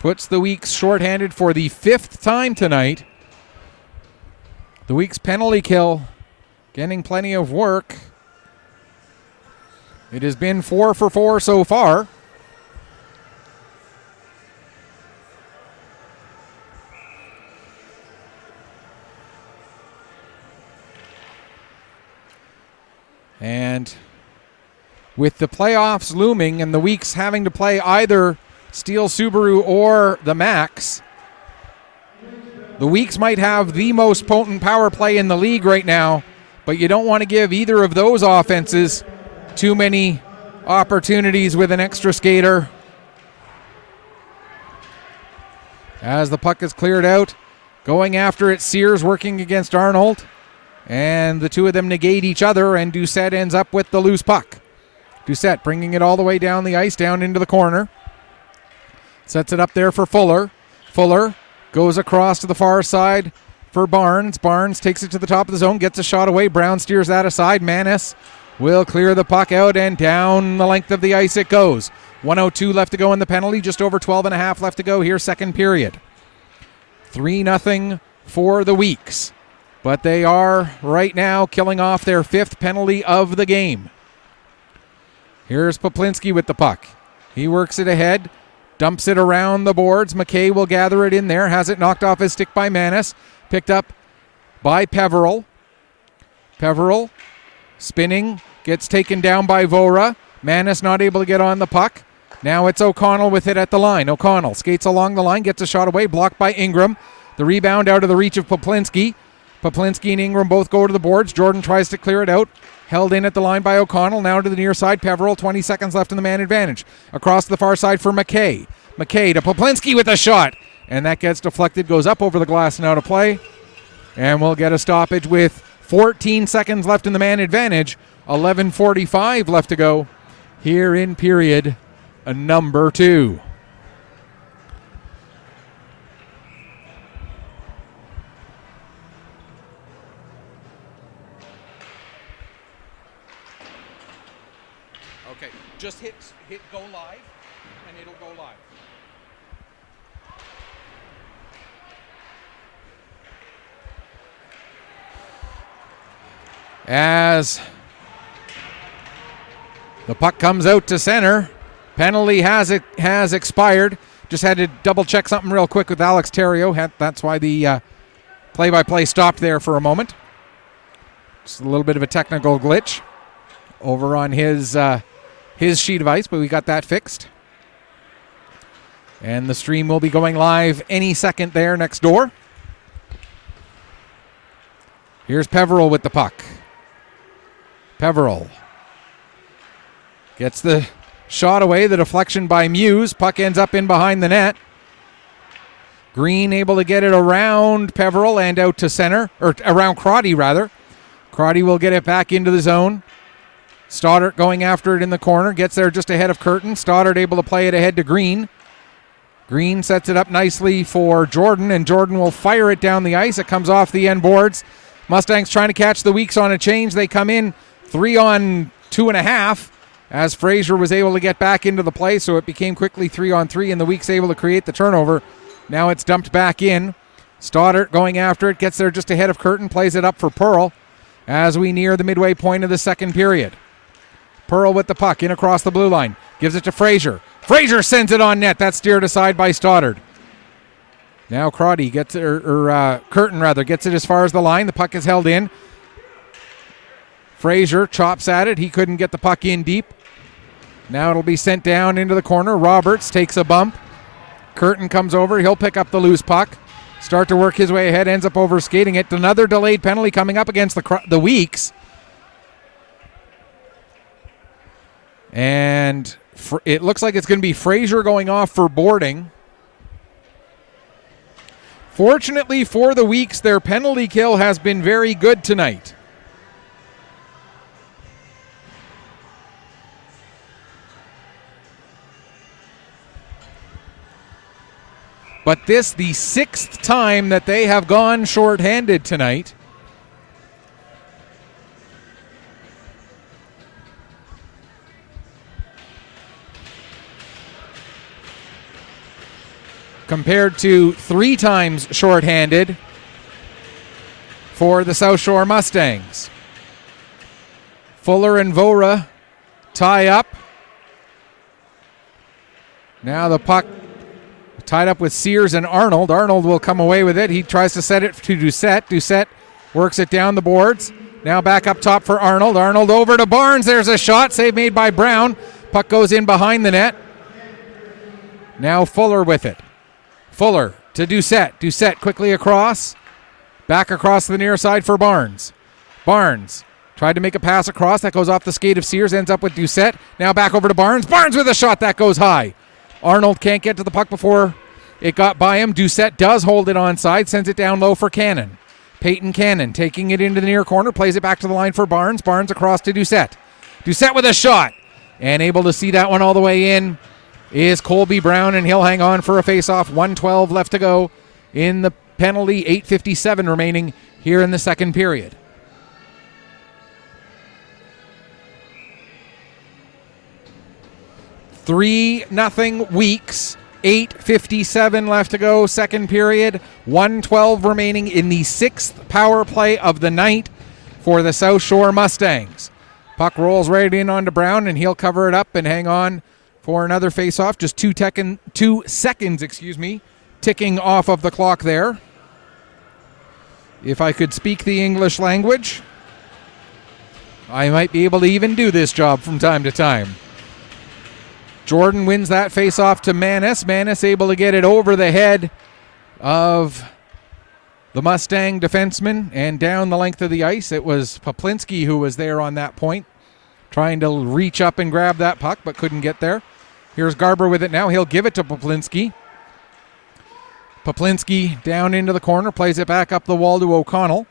puts the Weeks shorthanded for the 5th time tonight. The Weeks penalty kill getting plenty of work. It has been 4 for 4 so far. And with the playoffs looming and the Weeks having to play either Steel Subaru or the Max, the Weeks might have the most potent power play in the league right now, but you don't want to give either of those offenses too many opportunities with an extra skater. As the puck is cleared out, going after it, Sears working against Arnold. And the two of them negate each other, and Doucette ends up with the loose puck. Doucette bringing it all the way down the ice, down into the corner. Sets it up there for Fuller. Fuller goes across to the far side for Barnes. Barnes takes it to the top of the zone, gets a shot away. Brown steers that aside. Manis will clear the puck out, and down the length of the ice it goes. 1:02 left to go in the penalty, just over 12 and a half left to go here, second period. 3-0 for the Weeks. But they are right now killing off their 5th penalty of the game. Here's Poplinski with the puck. He works it ahead, dumps it around the boards. McKay will gather it in there, has it knocked off his stick by Manis. Picked up by Peveril. Peveril spinning, gets taken down by Vora. Manis not able to get on the puck. Now it's O'Connell with it at the line. O'Connell skates along the line, gets a shot away, blocked by Ingram. The rebound out of the reach of Poplinski. Poplinski and Ingram both go to the boards. Jordan tries to clear it out. Held in at the line by O'Connell. Now to the near side. Peveril, 20 seconds left in the man advantage. Across the far side for McKay. McKay to Poplinski with a shot. And that gets deflected, goes up over the glass and out of play. And we'll get a stoppage with 14 seconds left in the man advantage. 11:45 left to go here in period number 2. Okay, just hit go live, and it'll go live. As the puck comes out to center, penalty has expired. Just had to double check something real quick with Alex Theriault. That's why the play-by-play stopped there for a moment. Just a little bit of a technical glitch over on his sheet of ice, but we got that fixed. And the stream will be going live any second there next door. Here's Peveril with the puck. Peveril gets the shot away, the deflection by Muse. Puck ends up in behind the net. Green able to get it around Peveril and out to center, or around Crotty rather. Crotty will get it back into the zone. Stoddart going after it in the corner, gets there just ahead of Curtin. Stoddart able to play it ahead to Green. Green sets it up nicely for Jordan, and Jordan will fire it down the ice. It comes off the end boards. Mustangs trying to catch the Weeks on a change. They come in 3-on-2.5 as Fraser was able to get back into the play, so it became quickly 3-on-3, and the Weeks able to create the turnover. Now it's dumped back in. Stoddart going after it, gets there just ahead of Curtin, plays it up for Pearl as we near the midway point of the second period. Pearl with the puck in across the blue line, gives it to Fraser. Fraser sends it on net. That's steered aside by Stoddart. Now Crotty gets it, Curtin rather, gets it as far as the line. The puck is held in. Fraser chops at it. He couldn't get the puck in deep. Now it'll be sent down into the corner. Roberts takes a bump. Curtin comes over. He'll pick up the loose puck. Start to work his way ahead. Ends up over skating it. Another delayed penalty coming up against the Weeks. And it looks like it's going to be Fraser going off for boarding. Fortunately for the Weeks, their penalty kill has been very good tonight. But this, the 6th time that they have gone shorthanded tonight. Compared to 3 times shorthanded for the South Shore Mustangs. Fuller and Vora tie up. Now the puck tied up with Sears and Arnold. Arnold will come away with it. He tries to set it to Doucette. Doucette works it down the boards. Now back up top for Arnold. Arnold over to Barnes. There's a shot. Save made by Brown. Puck goes in behind the net. Now Fuller with it. Fuller to Doucette. Doucette quickly across. Back across the near side for Barnes. Barnes tried to make a pass across. That goes off the skate of Sears. Ends up with Doucette. Now back over to Barnes. Barnes with a shot. That goes high. Arnold can't get to the puck before it got by him. Doucette does hold it onside. Sends it down low for Cannon. Peyton Cannon taking it into the near corner. Plays it back to the line for Barnes. Barnes across to Doucette. Doucette with a shot. And able to see that one all the way in is Colby Brown, and he'll hang on for a face-off. 1:12 left to go in the penalty. 8:57 remaining here in the second period. Three nothing Weeks. 8:57 left to go, second period. 1:12 remaining in the 6th power play of the night for the South Shore Mustangs. Puck rolls right in onto Brown, and he'll cover it up and hang on for another face-off. Just 2 seconds, ticking off of the clock there. If I could speak the English language, I might be able to even do this job from time to time. Jordan wins that face-off to Manis. Manis able to get it over the head of the Mustang defenseman and down the length of the ice. It was Poplinski who was there on that point, trying to reach up and grab that puck, but couldn't get there. Here's Garber with it now. He'll give it to Poplinski. Poplinski down into the corner, plays it back up the wall to O'Connell.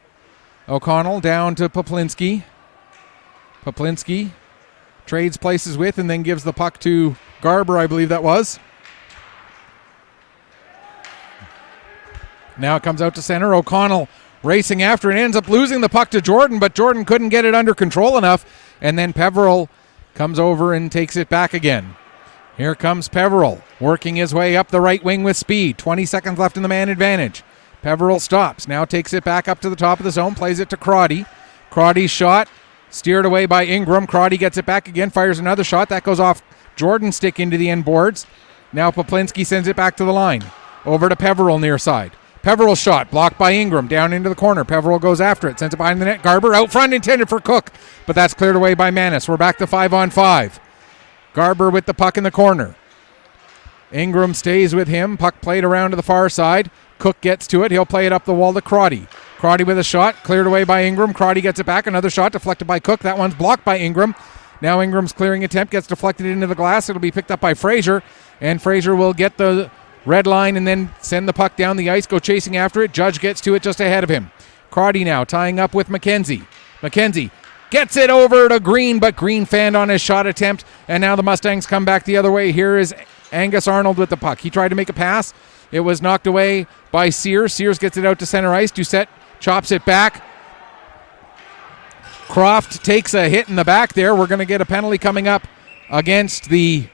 O'Connell down to Poplinski. Poplinski trades places with and then gives the puck to Garber, I believe that was. Now it comes out to center. O'Connell racing after and ends up losing the puck to Jordan, but Jordan couldn't get it under control enough, and then Peveril comes over and takes it back again. Here comes Peveril, working his way up the right wing with speed. 20 seconds left in the man advantage. Peveril stops, now takes it back up to the top of the zone, plays it to Crotty. Crotty's shot steered away by Ingram. Crotty gets it back again, fires another shot. That goes off Jordan's stick into the end boards. Now Poplinski sends it back to the line. Over to Peveril near side. Peveril's shot blocked by Ingram down into the corner. Peveril goes after it, sends it behind the net. Garber out front intended for Cook, but that's cleared away by Manis. We're back to 5-on-5. Garber with the puck in the corner. Ingram stays with him. Puck played around to the far side. Cook gets to it. He'll play it up the wall to Crotty. Crotty with a shot, cleared away by Ingram. Crotty gets it back. Another shot deflected by Cook. That one's blocked by Ingram. Now Ingram's clearing attempt gets deflected into the glass. It'll be picked up by Fraser, and Fraser will get the red line and then send the puck down the ice, go chasing after it. Judge gets to it just ahead of him. Crotty now tying up with McKenzie. McKenzie gets it over to Green, but Green fanned on his shot attempt, and now the Mustangs come back the other way. Here is Angus Arnold with the puck. He tried to make a pass. It was knocked away by Sears. Sears gets it out to center ice. Doucette chops it back. Croft takes a hit in the back there. We're going to get a penalty coming up against the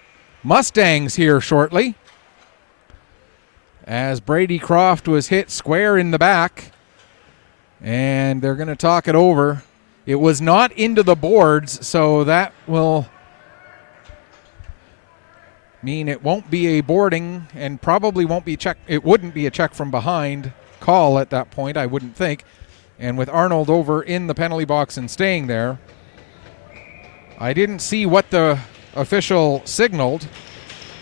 Mustangs here shortly, as Brady Croft was hit square in the back, and they're going to talk it over. It was not into the boards, so that will mean it won't be a boarding and probably won't be check. It wouldn't be a check from behind call at that point, I wouldn't think. And with Arnold over in the penalty box and staying there, I didn't see what the official signaled,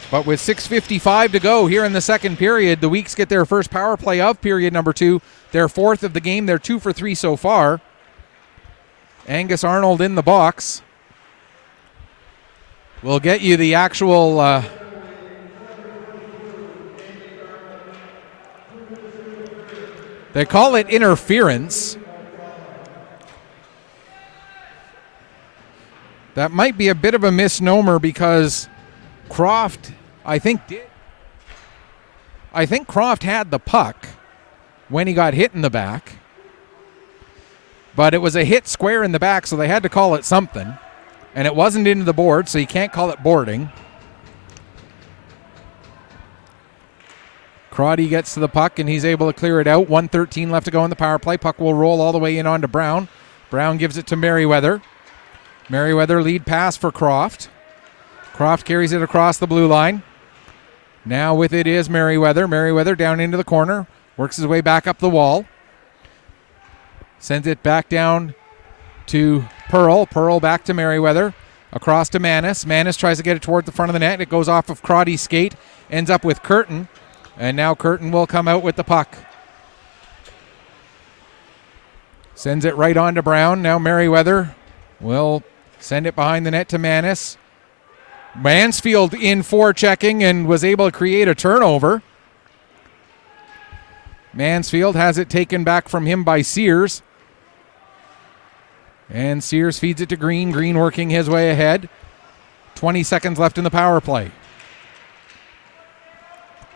but with 6:55 to go here in the second period, the Weeks get their first power play of period number 2, their 4th of the game. They're 2 for 3 so far. Angus Arnold in the box. We'll get you the actual they call it interference. That might be a bit of a misnomer because Croft, I think Croft had the puck when he got hit in the back. But it was a hit square in the back, so they had to call it something. And it wasn't into the board, so you can't call it boarding. Crotty gets to the puck, and he's able to clear it out. 1:13 left to go in the power play. Puck will roll all the way in onto Brown. Brown gives it to Merriweather. Merriweather lead pass for Croft. Croft carries it across the blue line. Now with it is Merriweather. Merriweather down into the corner. Works his way back up the wall. Sends it back down to Pearl. Pearl back to Merriweather. Across to Manis. Manis tries to get it toward the front of the net. It goes off of Crotty's skate. Ends up with Curtin. And now Curtin will come out with the puck. Sends it right on to Brown. Now Merriweather will send it behind the net to Manis. Mansfield in forechecking and was able to create a turnover. Mansfield has it taken back from him by Sears. And Sears feeds it to Green. Green working his way ahead. 20 seconds left in the power play.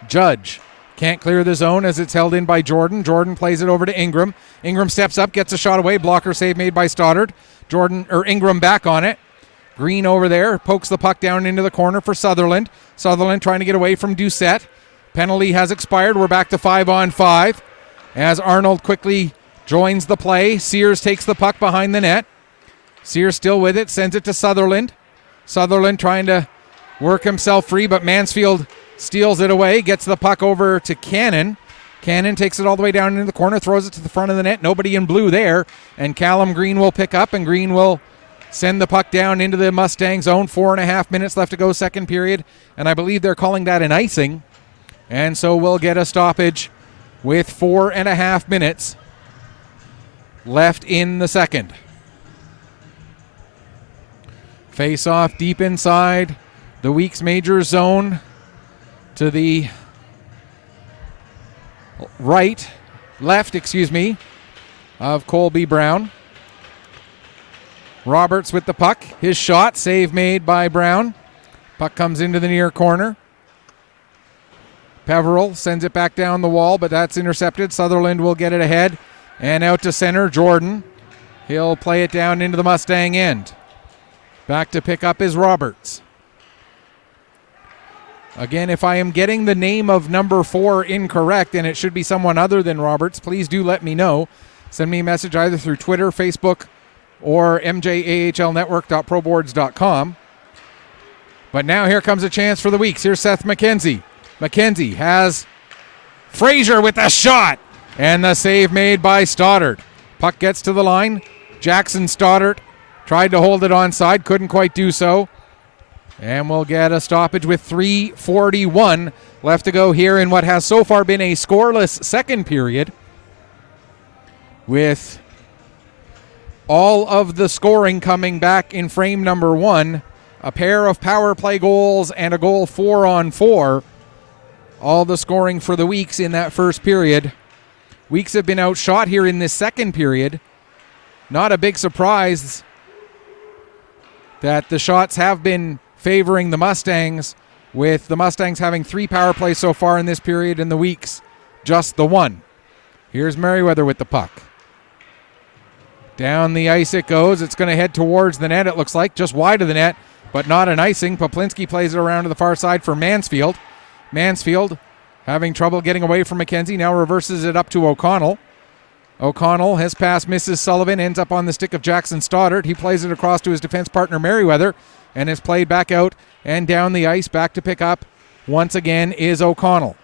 Judge can't clear the zone as it's held in by Jordan. Jordan plays it over to Ingram. Ingram steps up, gets a shot away. Blocker save made by Stoddard. Ingram back on it. Green over there pokes the puck down into the corner for Sutherland. Sutherland trying to get away from Doucette. Penalty has expired. We're back to 5-on-5 as Arnold quickly joins the play. Sears takes the puck behind the net. Sears still with it, sends it to Sutherland. Sutherland trying to work himself free, but Mansfield steals it away, gets the puck over to Cannon. Cannon takes it all the way down into the corner, throws it to the front of the net. Nobody in blue there, and Callum Green will pick up, and Green will send the puck down into the Mustang zone. 4.5 minutes left to go, second period, and I believe they're calling that an icing. And so we'll get a stoppage with 4.5 minutes left in the second. Face off deep inside the Weeks Major zone to the left of Colby Brown. Roberts with the puck. His shot, save made by Brown. Puck comes into the near corner. Peveril sends it back down the wall, but that's intercepted. Sutherland will get it ahead and out to center. Jordan. He'll play it down into the Mustang end. Back to pick up is Roberts. Again, if I am getting the name of number 4 incorrect and it should be someone other than Roberts, please do let me know. Send me a message either through Twitter, Facebook, or mjahlnetwork.proboards.com. But now here comes a chance for the Weeks. Here's Seth McKenzie. McKenzie has Frazier with a shot, and the save made by Stoddard. Puck gets to the line. Jackson Stoddard tried to hold it onside, couldn't quite do so. And we'll get a stoppage with 3:41 left to go here in what has so far been a scoreless second period, with all of the scoring coming back in frame number 1. A pair of power play goals and a goal 4-on-4. All the scoring for the Weeks in that first period. Weeks have been outshot here in this second period. Not a big surprise that the shots have been favoring the Mustangs, with the Mustangs having 3 power plays so far in this period and the Weeks just the 1. Here's Merriweather with the puck. Down the ice it goes. It's going to head towards the net, it looks like, just wide of the net, but not an icing. Poplinski plays it around to the far side for Mansfield. Mansfield having trouble getting away from McKenzie, now reverses it up to O'Connell. O'Connell has passed Mrs. Sullivan, ends up on the stick of Jackson Stoddard. He plays it across to his defense partner Merriweather, and is played back out and down the ice. Back to pick up once again is O'Connell.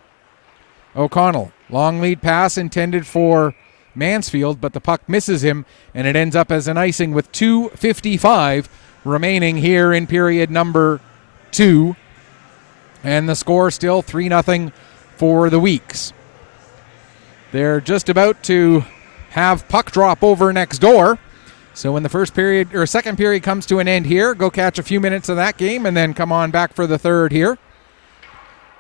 O'Connell, long lead pass intended for Mansfield, but the puck misses him, and it ends up as an icing with 2:55 remaining here in period number 2. And the score still 3-0 for the Weeks. They're just about to have puck drop over next door So when the second period comes to an end here, go catch a few minutes of that game and then come on back for the third here.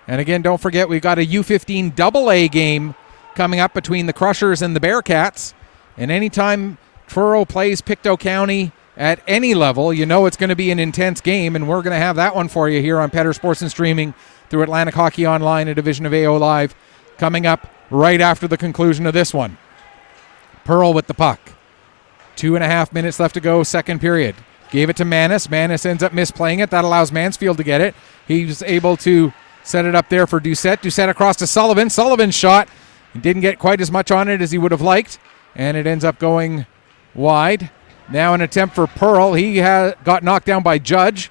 And again, don't forget we've got a U15 AA game coming up between the Crushers and the Bearcats. And anytime Truro plays Pictou County at any level, you know it's going to be an intense game, and we're going to have that one for you here on Petter Sports and Streaming through Atlantic Hockey Online, a division of AO Live, coming up right after the conclusion of this one. Pearl with the puck. 2.5 minutes left to go, second period. Gave it to Manis. Manis ends up misplaying it. That allows Mansfield to get it. He's able to set it up there for Doucette. Doucette across to Sullivan. Sullivan's shot. He didn't get quite as much on it as he would have liked, and it ends up going wide. Now an attempt for Pearl. He got knocked down by Judge.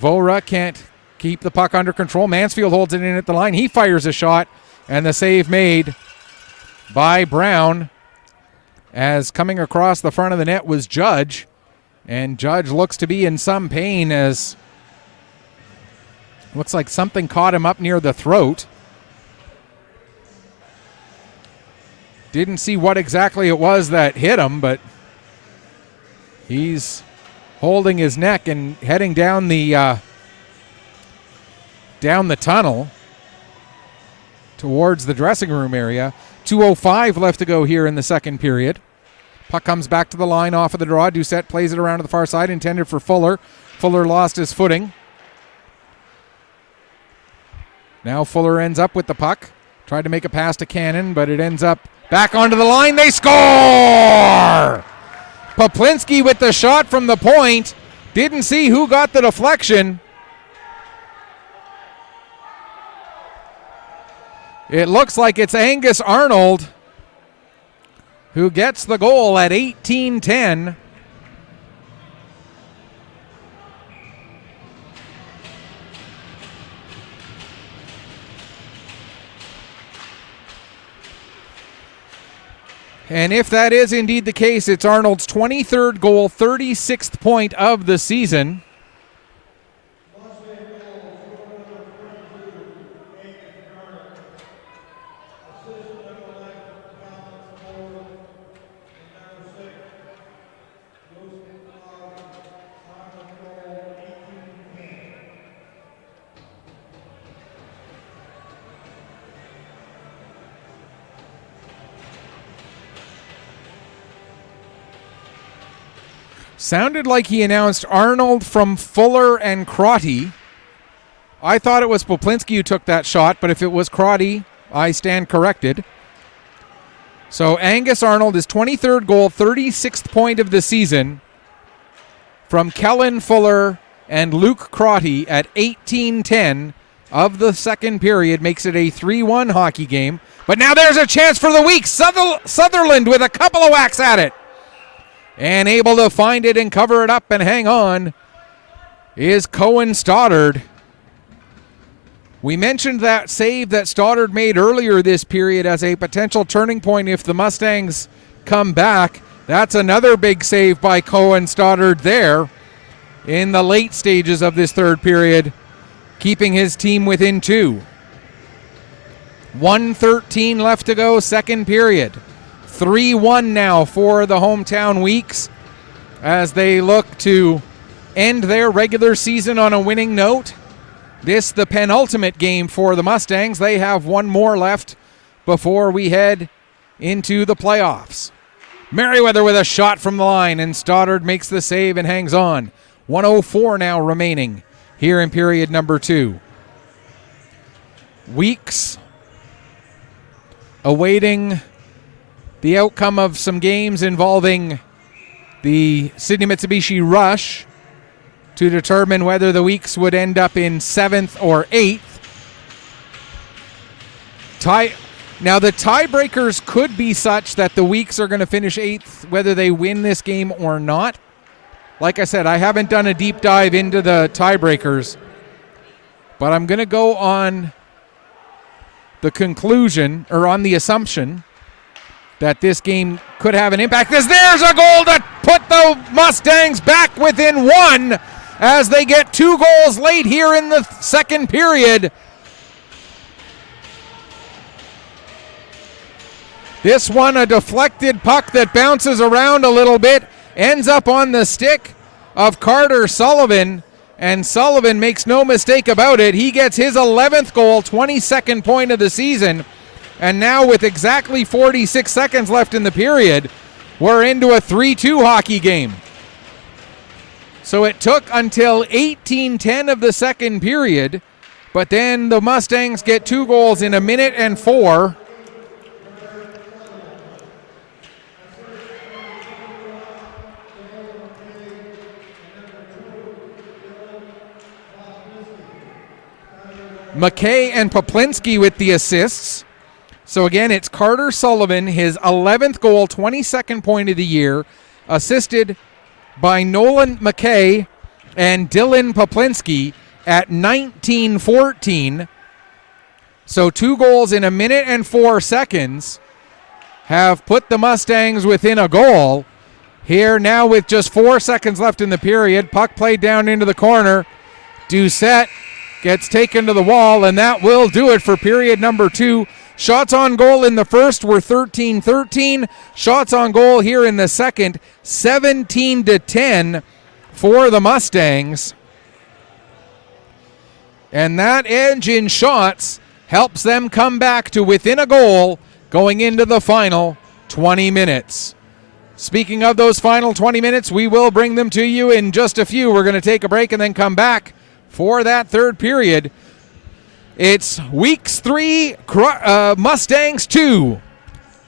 Vora can't keep the puck under control. Mansfield holds it in at the line. He fires a shot, and the save made by Brown, as coming across the front of the net was Judge, and Judge looks to be in some pain, as looks like something caught him up near the throat. Didn't see what exactly it was that hit him, but he's holding his neck and heading down the tunnel towards the dressing room area. 2:05 left to go here in the second period. Puck comes back to the line off of the draw. Doucette plays it around to the far side, intended for Fuller. Fuller lost his footing. Now Fuller ends up with the puck. Tried to make a pass to Cannon, but it ends up back onto the line. They score! Poplinski with the shot from the point. Didn't see who got the deflection. It looks like it's Angus Arnold who gets the goal at 18-10. And if that is indeed the case, it's Arnold's 23rd goal, 36th point of the season. Sounded like he announced Arnold from Fuller and Crotty. I thought it was Poplinski who took that shot, but if it was Crotty, I stand corrected. So Angus Arnold, his 23rd goal, 36th point of the season from Kellen Fuller and Luke Crotty at 18-10 of the second period, makes it a 3-1 hockey game. But now there's a chance for the week. Sutherland with a couple of whacks at it, and able to find it and cover it up and hang on is Cohen Stoddard. We mentioned that save that Stoddard made earlier this period as a potential turning point if the Mustangs come back. That's another big save by Cohen Stoddard there in the late stages of this third period, keeping his team within 2. 1:13 left to go, second period. 3-1 now for the hometown Weeks as they look to end their regular season on a winning note. This the penultimate game for the Mustangs. They have one more left before we head into the playoffs. Merriweather with a shot from the line, and Stoddard makes the save and hangs on. 1:04 now remaining here in period number 2. Weeks awaiting the outcome of some games involving the Sydney Mitsubishi Rush to determine whether the Weeks would end up in 7th or 8th. Now the tiebreakers could be such that the Weeks are going to finish 8th whether they win this game or not. Like I said, I haven't done a deep dive into the tiebreakers, but I'm going to go on the conclusion, or on the assumption, that this game could have an impact. There's a goal to put the Mustangs back within 1 as they get 2 goals late here in the second period. This one, a deflected puck that bounces around a little bit, ends up on the stick of Carter Sullivan, and Sullivan makes no mistake about it. He gets his 11th goal, 22nd point of the season, and now with exactly 46 seconds left in the period, we're into a 3-2 hockey game. So it took until 18:10 of the second period, but then the Mustangs get 2 goals in a minute and 4. McKay and Poplinski with the assists. So again, it's Carter Sullivan, his 11th goal, 22nd point of the year, assisted by Nolan McKay and Dylan Poplinski at 19:14. So 2 goals in a minute and 4 seconds have put the Mustangs within a goal. Here now with just 4 seconds left in the period, puck played down into the corner. Doucette gets taken to the wall, and that will do it for period number 2. Shots on goal in the first were 13-13. Shots on goal here in the second, 17-10 for the Mustangs. And that edge in shots helps them come back to within a goal going into the final 20 minutes. Speaking of those final 20 minutes, we will bring them to you in just a few. We're going to take a break and then come back for that third period. It's Weeks 3, Mustangs 2.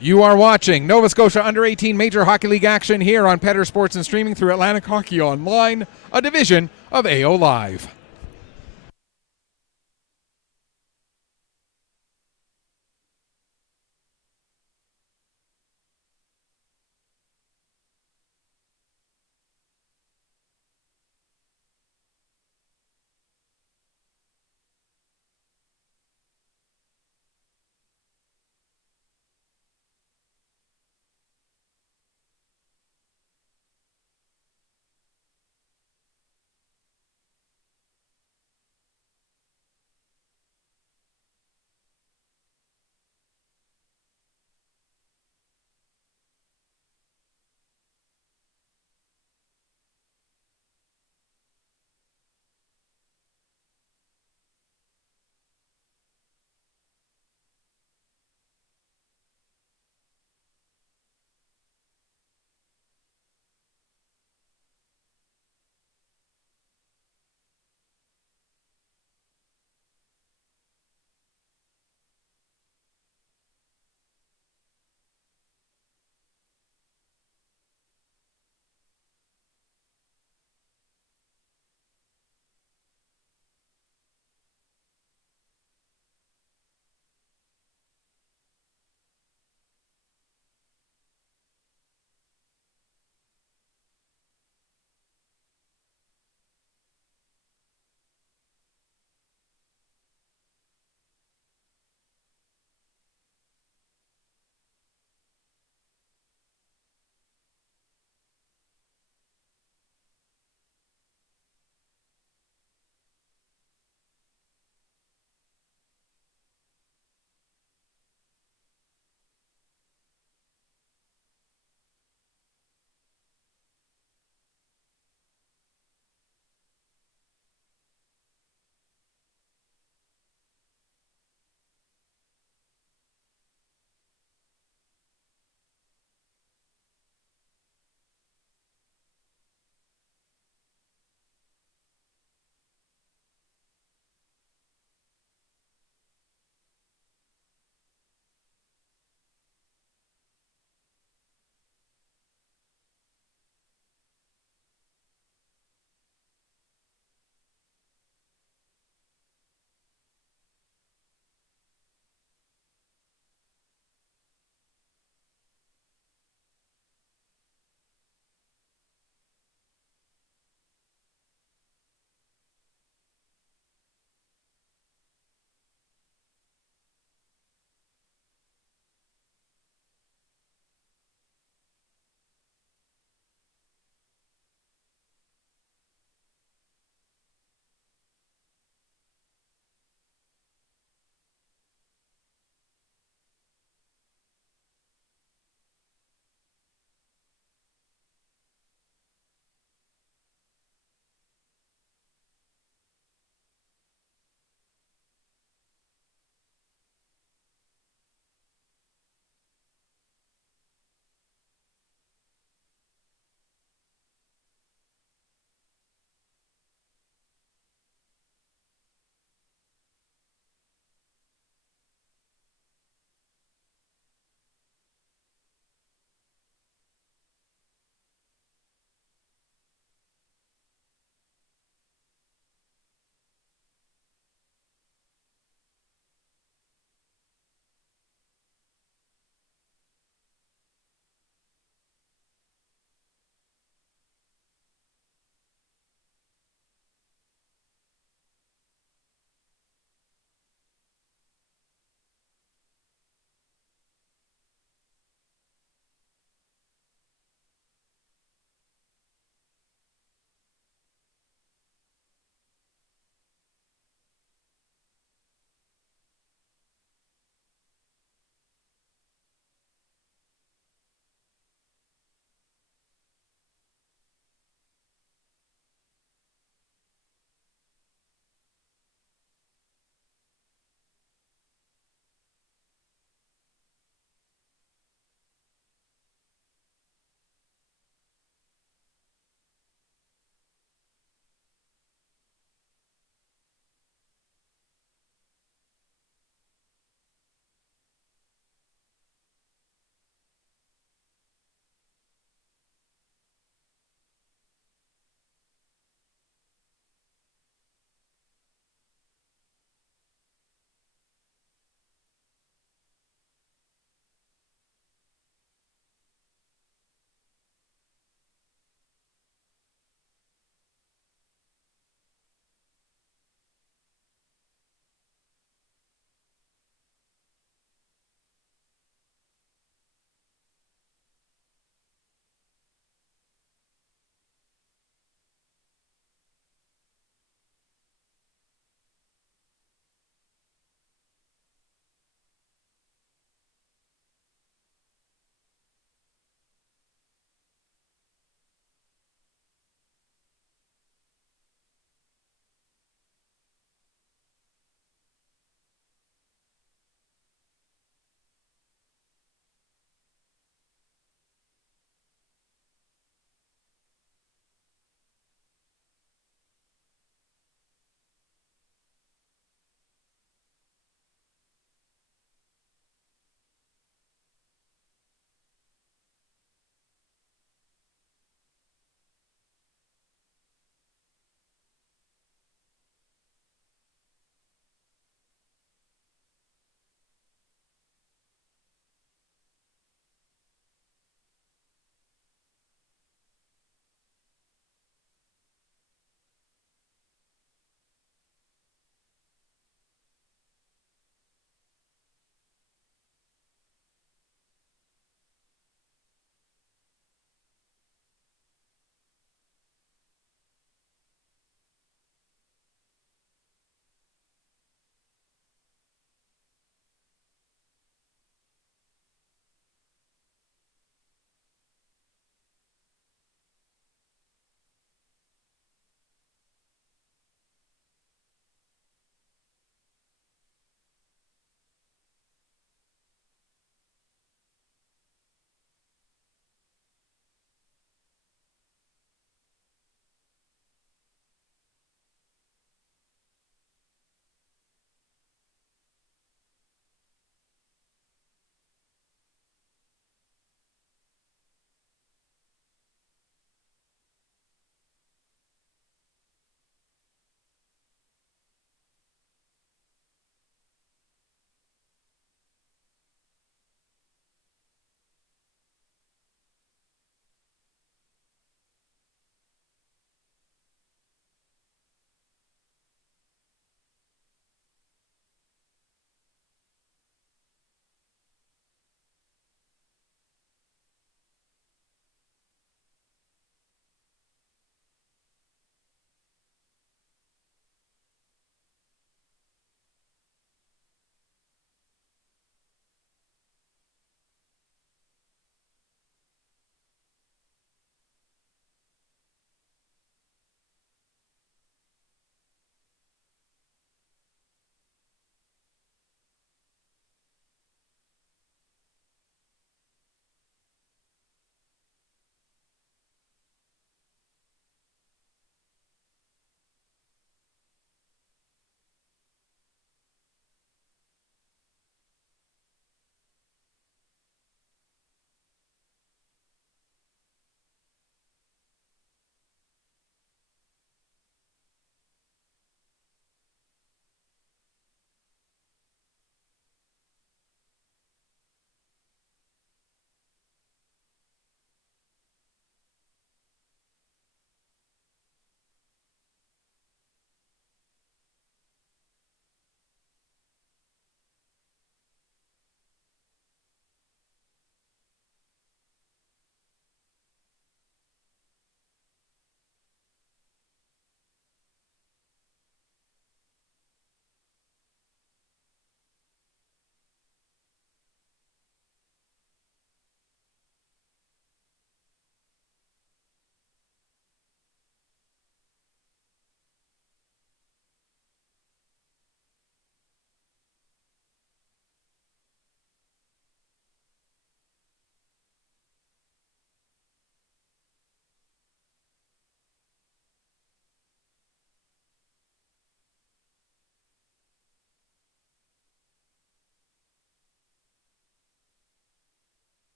You are watching Nova Scotia Under-18 Major Hockey League action here on Petter Sports and streaming through Atlantic Hockey Online, a division of AO Live.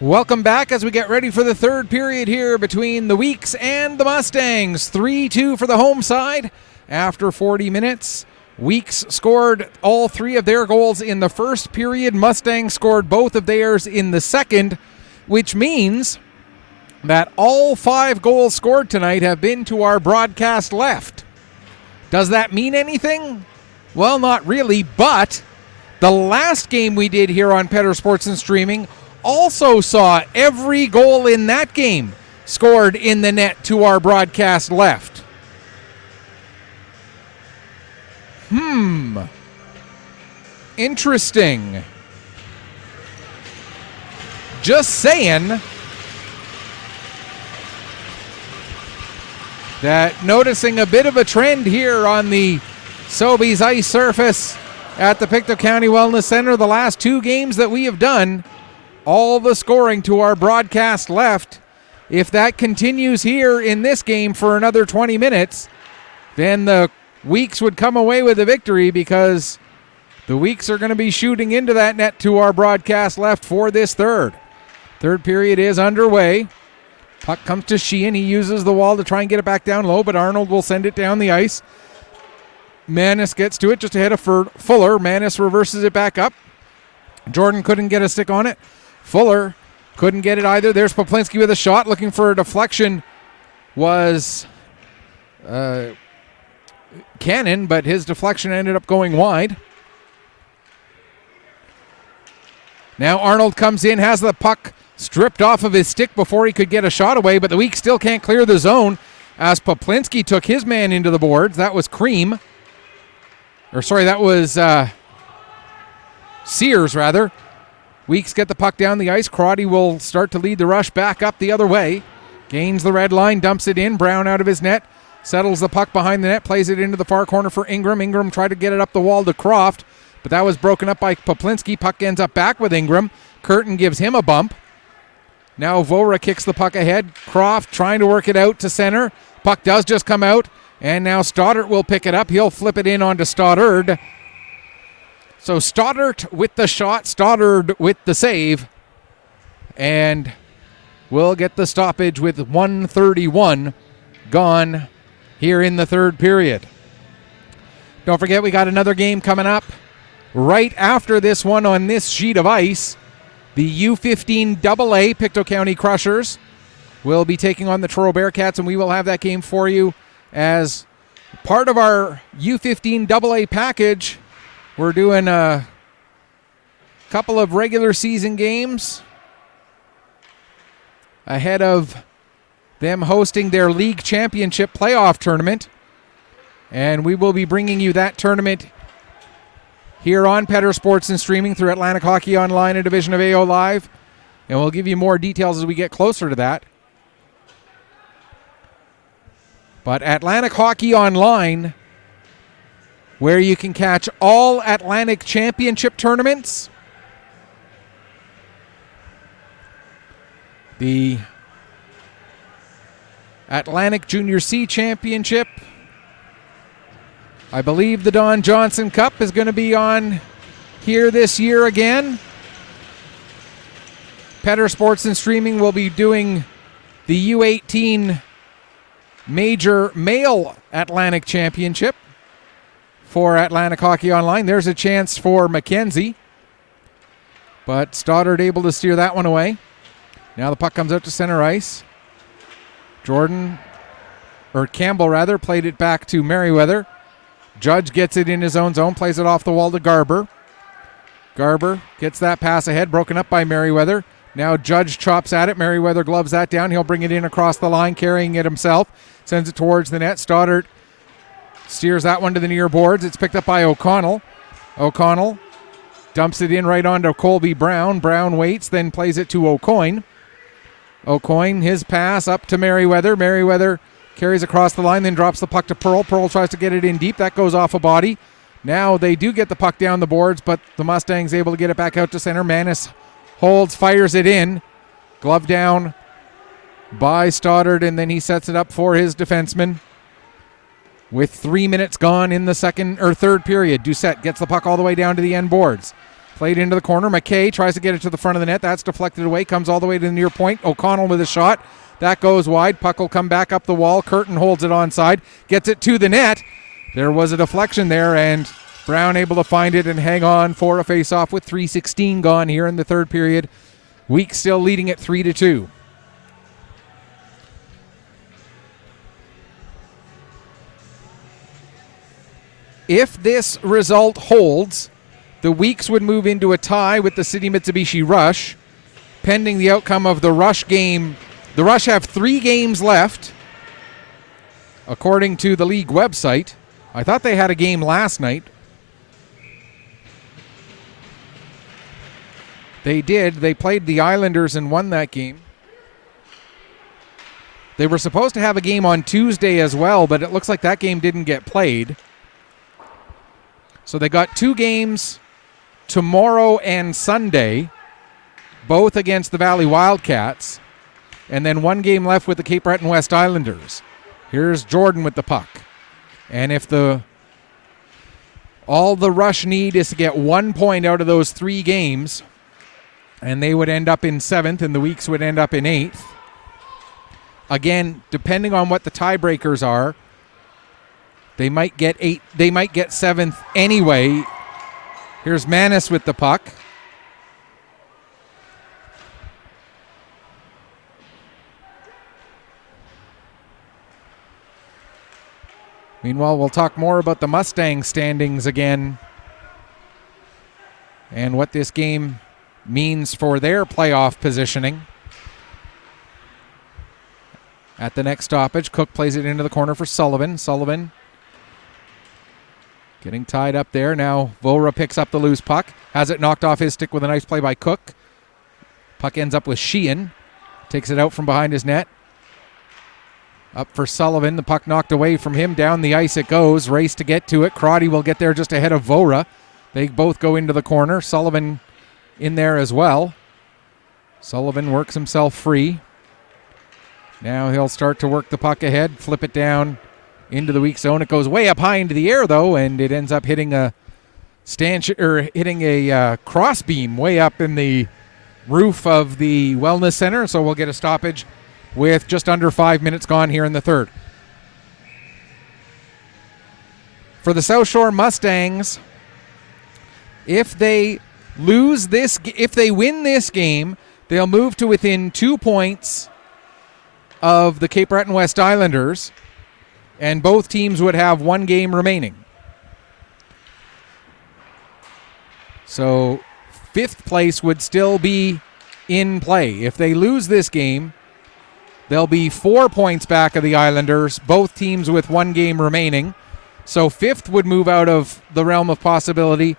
Welcome back as we get ready for the third period here between the Weeks and the Mustangs. 3-2 for the home side after 40 minutes. Weeks scored all three of their goals in the first period. Mustangs scored both of theirs in the second, which means that all 5 goals scored tonight have been to our broadcast left. Does that mean anything? Well, not really, but the last game we did here on Petter Sports and Streaming also saw every goal in that game scored in the net to our broadcast left. Interesting. Just saying that noticing a bit of a trend here on the Sobeys ice surface at the Pictou County Wellness Center. The last 2 games that we have done, all the scoring to our broadcast left. If that continues here in this game for another 20 minutes, then the Weeks would come away with a victory because the Weeks are going to be shooting into that net to our broadcast left for this third. Third period is underway. Puck comes to Sheehan. He uses the wall to try and get it back down low, but Arnold will send it down the ice. Manis gets to it just ahead of Fuller. Manis reverses it back up. Jordan couldn't get a stick on it. Fuller couldn't get it either. There's Poplinski with a shot, looking for a deflection. Was Cannon, but his deflection ended up going wide. Now Arnold comes in, has the puck stripped off of his stick before he could get a shot away, but the Weeks still can't clear the zone as Poplinski took his man into the boards. That was Cream. That was Sears, rather. Weeks get the puck down the ice. Crotty will start to lead the rush back up the other way. Gains the red line, dumps it in. Brown out of his net. Settles the puck behind the net, plays it into the far corner for Ingram. Ingram tried to get it up the wall to Croft, but that was broken up by Poplinski. Puck ends up back with Ingram. Curtin gives him a bump. Now Vora kicks the puck ahead. Croft trying to work it out to center. Puck does just come out, and now Stoddart will pick it up. He'll flip it in onto Stoddard. So Stoddart with the shot, Stoddard with the save, and we'll get the stoppage with 1:31 gone here in the third period. Don't forget, we got another game coming up right after this one on this sheet of ice. The U15 AA Pictou County Crushers will be taking on the Truro Bearcats, and we will have that game for you as part of our U15 AA package. We're doing a couple of regular season games ahead of them hosting their league championship playoff tournament. And we will be bringing you that tournament here on Petter Sports and Streaming through Atlantic Hockey Online, a division of AO Live. And we'll give you more details as we get closer to that. But Atlantic Hockey Online, where you can catch all Atlantic Championship tournaments, the Atlantic Junior C Championship, I believe the Don Johnson Cup is going to be on here this year again. Petter Sports and Streaming will be doing the U18 Major Male Atlantic Championship for Atlantic Hockey Online. There's a chance for Mackenzie, but Stoddard able to steer that one away. Now the puck comes out to center ice. Campbell played it back to Merriweather. Judge gets it in his own zone, plays it off the wall to Garber. Garber gets that pass ahead, broken up by Merriweather. Now Judge chops at it. Merriweather gloves that down. He'll bring it in across the line, carrying it himself. Sends it towards the net. Stoddart steers that one to the near boards. It's picked up by O'Connell. O'Connell dumps it in right onto Colby Brown. Brown waits, then plays it to O'Coin. O'Coin, his pass up to Merriweather. Merriweather carries across the line, then drops the puck to Pearl. Pearl tries to get it in deep. That goes off a body. Now they do get the puck down the boards, but the Mustangs able to get it back out to center. Manis holds, fires it in. Glove down by Stoddard, and then he sets it up for his defenseman. With 3 minutes gone in the third period, Doucette gets the puck all the way down to the end boards. Played into the corner. McKay tries to get it to the front of the net. That's deflected away. Comes all the way to the near point. O'Connell with a shot. That goes wide. Puck will come back up the wall. Curtin holds it onside. Gets it to the net. There was a deflection there, and Brown able to find it and hang on for a face-off with 3:16 gone here in the third period. Weeks still leading it 3-2. If this result holds, the Weeks would move into a tie with the City Mitsubishi Rush, pending the outcome of the Rush game. The Rush have 3 games left, according to the league website. I thought they had a game last night. They did. They played the Islanders and won that game. They were supposed to have a game on Tuesday as well, but it looks like that game didn't get played. So they got 2 games tomorrow and Sunday, both against the Valley Wildcats, and then 1 game left with the Cape Breton West Islanders. Here's Jordan with the puck. And if all the Rush need is to get 1 point out of those 3 games, and they would end up in 7th, and the Weeks would end up in 8th. Again, depending on what the tiebreakers are, they might get 8. They might get 7th anyway. Here's Manis with the puck. Meanwhile, we'll talk more about the Mustangs standings again and what this game means for their playoff positioning. At the next stoppage, Cook plays it into the corner for Sullivan. Sullivan getting tied up there. Now Vora picks up the loose puck. Has it knocked off his stick with a nice play by Cook. Puck ends up with Sheehan. Takes it out from behind his net. Up for Sullivan. The puck knocked away from him. Down the ice it goes. Race to get to it. Crotty will get there just ahead of Vora. They both go into the corner. Sullivan in there as well. Sullivan works himself free. Now he'll start to work the puck ahead. Flip it down into the weak zone. It goes way up high into the air, though, and it ends up hitting a cross beam way up in the roof of the Wellness Center. So we'll get a stoppage with just under 5 minutes gone here in the third. For the South Shore Mustangs, if they win this game, they'll move to within 2 points of the Cape Breton West Islanders, and both teams would have 1 game remaining. So 5th place would still be in play. If they lose this game, they'll be 4 points back of the Islanders, both teams with 1 game remaining. So 5th would move out of the realm of possibility,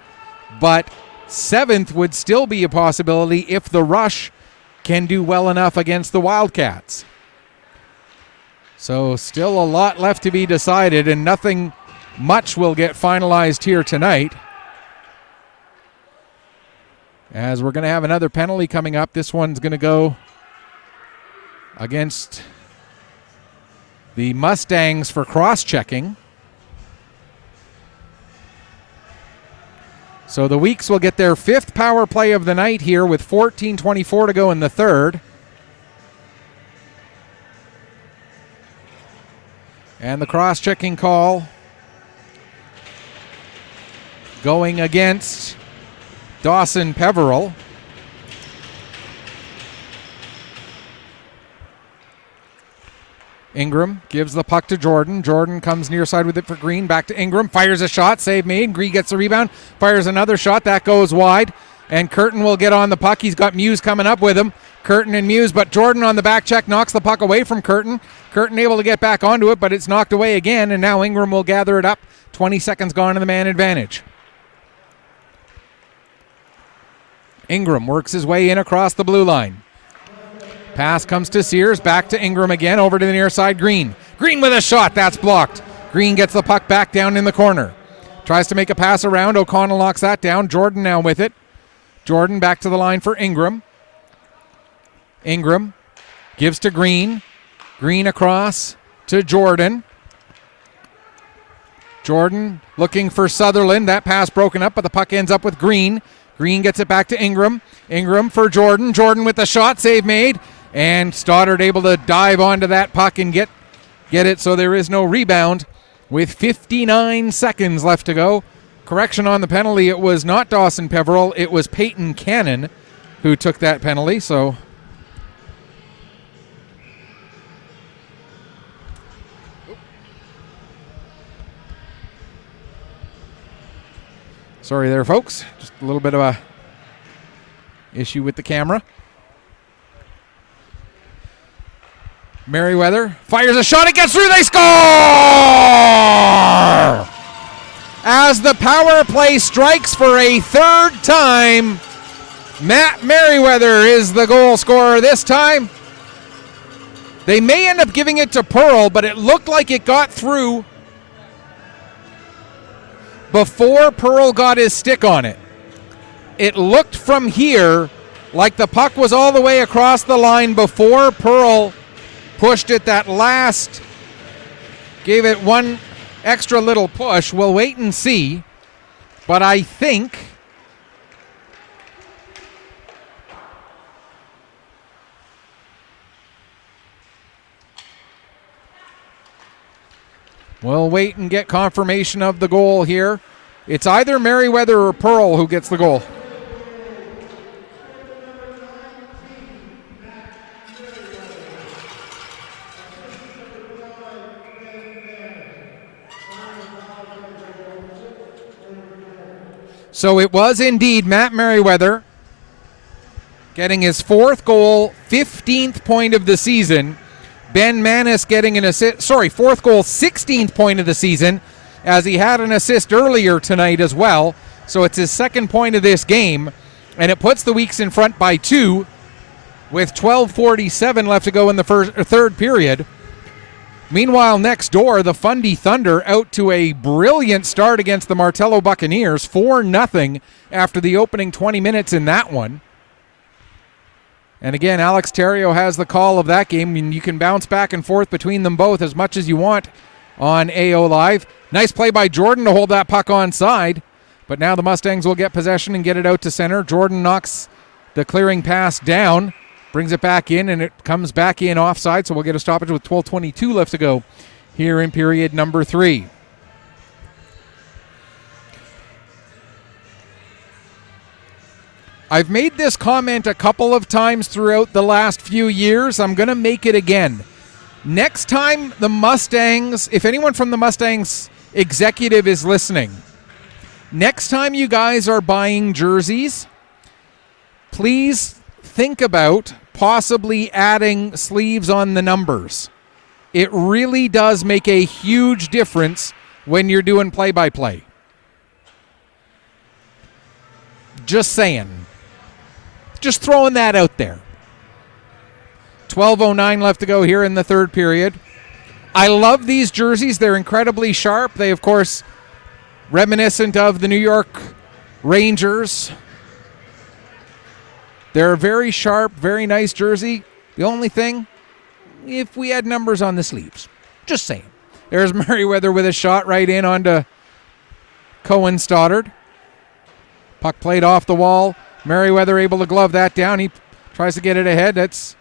but 7th would still be a possibility if the Rush can do well enough against the Wildcats. So still a lot left to be decided, and nothing much will get finalized here tonight, as we're going to have another penalty coming up. This one's going to go against the Mustangs for cross-checking. So the Weeks will get their 5th power play of the night here with 14:24 to go in the third. And the cross-checking call going against Dawson Peveril. Ingram gives the puck to Jordan. Jordan comes near side with it for Green. Back to Ingram. Fires a shot. Save made. Green gets the rebound. Fires another shot. That goes wide. And Curtin will get on the puck. He's got Muse coming up with him. Curtin and Muse, but Jordan on the back check knocks the puck away from Curtin. Curtin able to get back onto it, but it's knocked away again, and now Ingram will gather it up. 20 seconds gone in the man advantage. Ingram works his way in across the blue line. Pass comes to Sears, back to Ingram again, over to the near side, Green. Green with a shot, that's blocked. Green gets the puck back down in the corner. Tries to make a pass around, O'Connell locks that down. Jordan now with it. Jordan back to the line for Ingram. Ingram gives to Green. Green across to Jordan. Jordan looking for Sutherland. That pass broken up, but the puck ends up with Green. Green gets it back to Ingram. Ingram for Jordan. Jordan with the shot, save made. And Stoddard able to dive onto that puck and get it so there is no rebound with 59 seconds left to go. Correction on the penalty, it was not Dawson Peveril, it was Peyton Cannon who took that penalty, so... Sorry there, folks. Just a little bit of a issue with the camera. Merriweather fires a shot. It gets through. They score! As the power play strikes for a third time, Matt Merriweather is the goal scorer this time. They may end up giving it to Pearl, but it looked like it got through before Pearl got his stick on it. It looked from here like the puck was all the way across the line before Pearl pushed it that last, gave it one extra little push. We'll wait and see, but I think we'll wait and get confirmation of the goal here. It's either Merriweather or Pearl who gets the goal. So it was indeed Matt Merriweather getting his fourth goal, 15th point of the season. Ben Manis getting an assist, fourth goal, 16th point of the season, as he had an assist earlier tonight as well. So it's his second point of this game, and it puts the Weeks in front by 2 with 12:47 left to go in the third period. Meanwhile, next door, the Fundy Thunder out to a brilliant start against the Martello Buccaneers, 4-0 after the opening 20 minutes in that one. And again, Alex Terrio has the call of that game, and you can bounce back and forth between them both as much as you want on AO Live. Nice play by Jordan to hold that puck onside, but now the Mustangs will get possession and get it out to center. Jordan knocks the clearing pass down, brings it back in, and it comes back in offside, so we'll get a stoppage with 12:22 left to go here in period number 3. I've made this comment a couple of times throughout the last few years. I'm going to make it again. Next time the Mustangs, if anyone from the Mustangs executive is listening, next time you guys are buying jerseys, please think about possibly adding sleeves on the numbers. It really does make a huge difference when you're doing play-by-play. Just saying. Just throwing that out there. 12:09 left to go here in the third period. I love these jerseys. They're incredibly sharp. They, of course, reminiscent of the New York Rangers. They're a very sharp, very nice jersey. The only thing, if we had numbers on the sleeves. Just saying. There's Merriweather with a shot right in onto Cohen Stoddard. Puck played off the wall. Merriweather able to glove that down. He tries to get it ahead. That's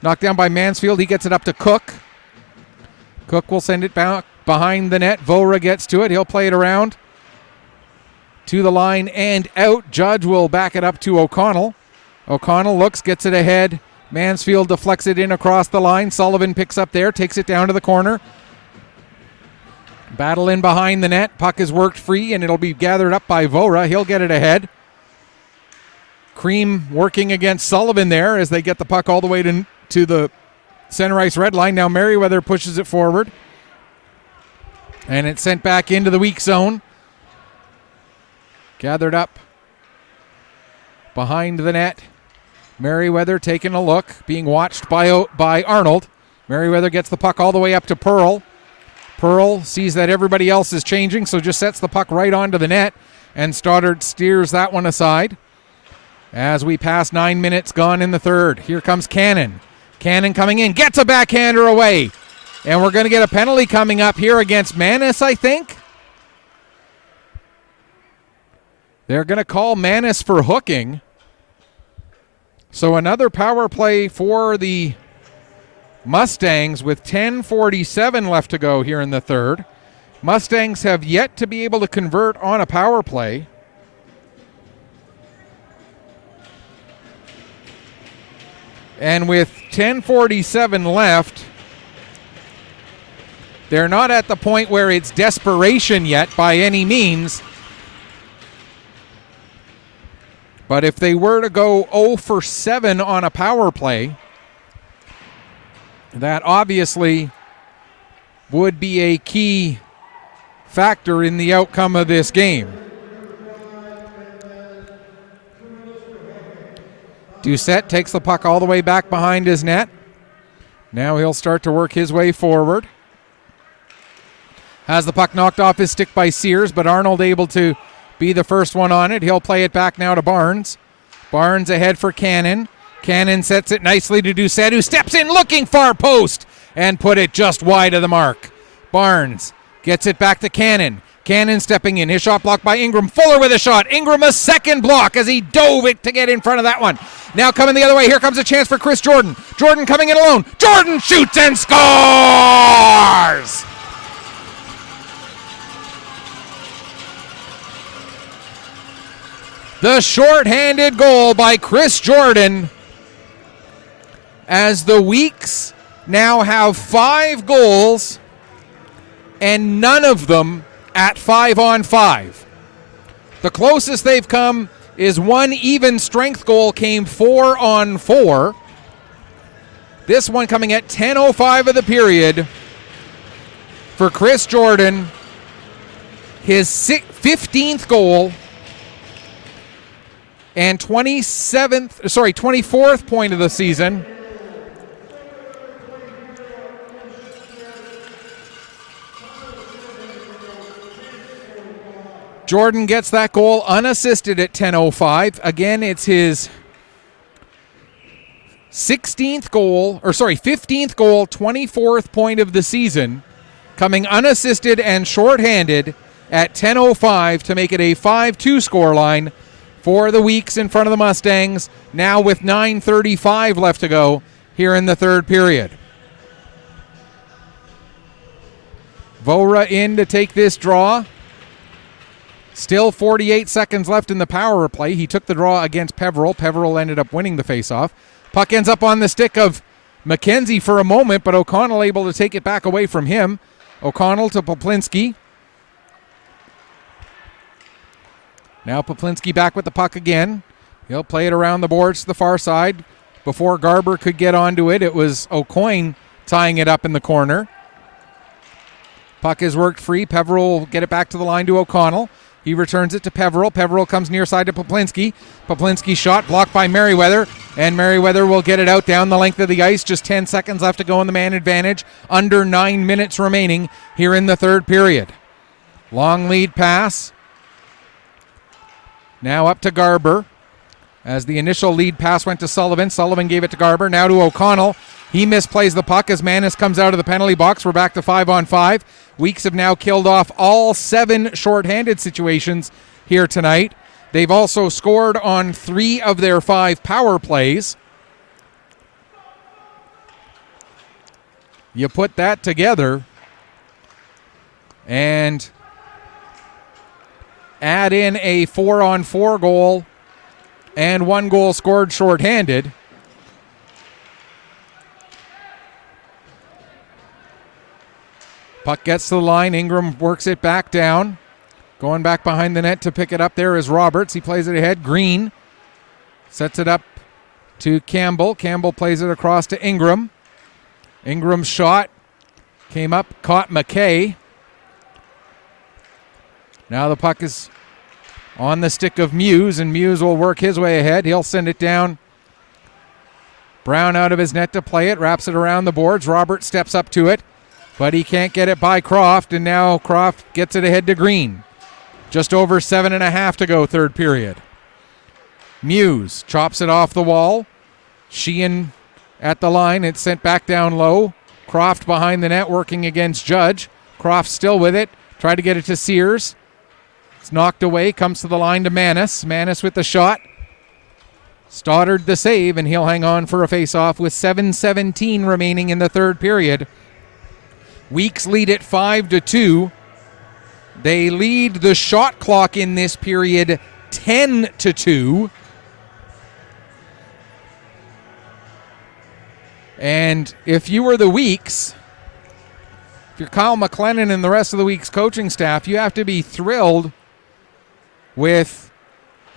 knocked down by Mansfield. He gets it up to Cook. Cook will send it back behind the net. Vora gets to it. He'll play it around to the line and out. Judge will back it up to O'Connell. O'Connell looks, gets it ahead. Mansfield deflects it in across the line. Sullivan picks up there, takes it down to the corner. Battle in behind the net. Puck is worked free, and it'll be gathered up by Vora. He'll get it ahead. Cream working against Sullivan there as they get the puck all the way to the center ice red line. Now Merriweather pushes it forward. And it's sent back into the weak zone. Gathered up behind the net. Merriweather taking a look, being watched by Arnold. Merriweather gets the puck all the way up to Pearl. Pearl sees that everybody else is changing, so just sets the puck right onto the net, and Stoddard steers that one aside. As we pass 9 minutes gone in the third, here comes Cannon. Cannon coming in, gets a backhander away. And we're going to get a penalty coming up here against Manis, I think. They're going to call Manis for hooking. So another power play for the Mustangs with 10:47 left to go here in the third. Mustangs have yet to be able to convert on a power play. And with 10:47 left, they're not at the point where it's desperation yet by any means. But if they were to go 0 for 7 on a power play, that obviously would be a key factor in the outcome of this game. Doucette takes the puck all the way back behind his net. Now he'll start to work his way forward. Has the puck knocked off his stick by Sears, but Arnold able to be the first one on it. He'll play it back now to Barnes. Barnes ahead for Cannon. Cannon sets it nicely to Doucette, who steps in looking far post and put it just wide of the mark. Barnes gets it back to Cannon. Cannon stepping in. His shot blocked by Ingram. Fuller with a shot. Ingram a second block as he dove it to get in front of that one. Now coming the other way. Here comes a chance for Chris Jordan. Jordan coming in alone. Jordan shoots and scores! The shorthanded goal by Chris Jordan, as the Weeks now have 5 goals and none of them at 5-on-5. The closest they've come is one even strength goal, came 4-on-4. This one coming at 10:05 of the period for Chris Jordan, his 15th goal and 24th point of the season. Jordan gets that goal unassisted at 10:05. Again, it's his 15th goal, 24th point of the season, coming unassisted and shorthanded at 10:05 to make it a 5-2 scoreline for the Weeks in front of the Mustangs, now with 9:35 left to go here in the third period. Vora in to take this draw. Still 48 seconds left in the power play. He took the draw against Peveril. Peveril ended up winning the faceoff. Puck ends up on the stick of McKenzie for a moment, but O'Connell able to take it back away from him. O'Connell to Poplinski. Now Poplinski back with the puck again. He'll play it around the boards to the far side. Before Garber could get onto it, it was O'Coin tying it up in the corner. Puck is worked free. Peveril will get it back to the line to O'Connell. He returns it to Peveril. Peveril comes near side to Poplinski. Poplinski shot blocked by Merriweather, and Merriweather will get it out down the length of the ice. Just 10 seconds left to go in the man advantage. Under 9 minutes remaining here in the third period. Long lead pass. Now up to Garber. As the initial lead pass went to Sullivan. Sullivan gave it to Garber. Now to O'Connell. He misplays the puck as Manis comes out of the penalty box. We're back to 5-on-5. Weeks have now killed off all 7 shorthanded situations here tonight. They've also scored on 3 of their 5 power plays. You put that together and add in a 4-on-4 goal and 1 goal scored shorthanded. Puck gets to the line. Ingram works it back down. Going back behind the net to pick it up there is Roberts. He plays it ahead. Green sets it up to Campbell. Campbell plays it across to Ingram. Ingram's shot came up, caught McKay. Now the puck is on the stick of Muse, and Muse will work his way ahead. He'll send it down. Brown out of his net to play it, wraps it around the boards. Roberts steps up to it, but he can't get it by Croft, and now Croft gets it ahead to Green. Just over 7.5 to go, third period. Muse chops it off the wall. Sheehan at the line. It's sent back down low. Croft behind the net working against Judge. Croft still with it. Tried to get it to Sears. It's knocked away, comes to the line to Manis. Manis with the shot. Stoddard the save, and he'll hang on for a face-off with 7:17 remaining in the third period. Weeks lead it 5-2. They lead the shot clock in this period 10-2. And if you were the Weeks, if you're Kyle McLennan and the rest of the Weeks coaching staff, you have to be thrilled with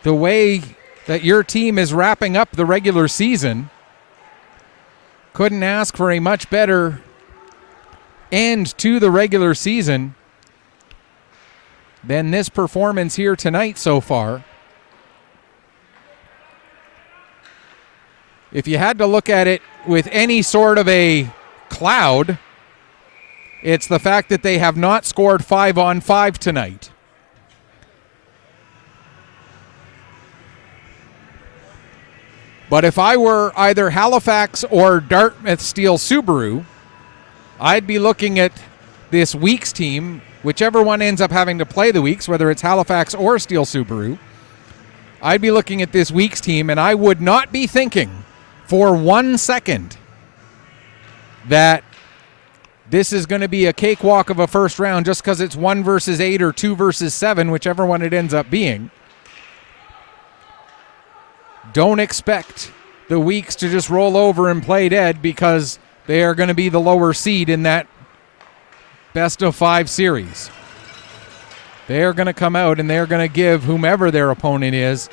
the way that your team is wrapping up the regular season. Couldn't ask for a much better end to the regular season than this performance here tonight so far. If you had to look at it with any sort of a cloud, it's the fact that they have not scored 5-on-5 tonight. But if I were either Halifax or Dartmouth Steel Subaru, I'd be looking at this Weeks team, whichever one ends up having to play the Weeks, whether it's Halifax or Steel Subaru. I'd be looking at this Weeks team, and I would not be thinking for 1 second that this is going to be a cakewalk of a first round just because it's 1 versus 8 or 2 versus 7, whichever one it ends up being. Don't expect the Weeks to just roll over and play dead because they are going to be the lower seed in that best-of-5 series. They are going to come out and they're going to give whomever their opponent is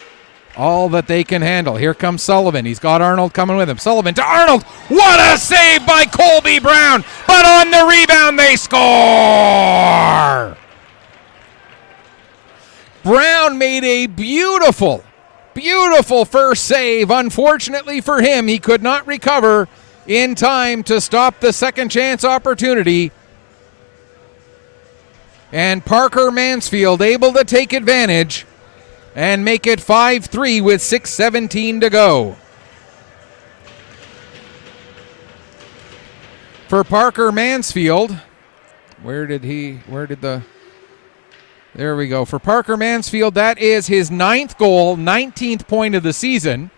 all that they can handle. Here comes Sullivan. He's got Arnold coming with him. Sullivan to Arnold. What a save by Colby Brown. But on the rebound, they score. Brown made a beautiful first save. Unfortunately for him, he could not recover in time to stop the second chance opportunity. And Parker Mansfield able to take advantage and make it 5-3 with 6:17 to go. For Parker Mansfield, there we go. For Parker Mansfield, that is his 9th goal, 19th point of the season.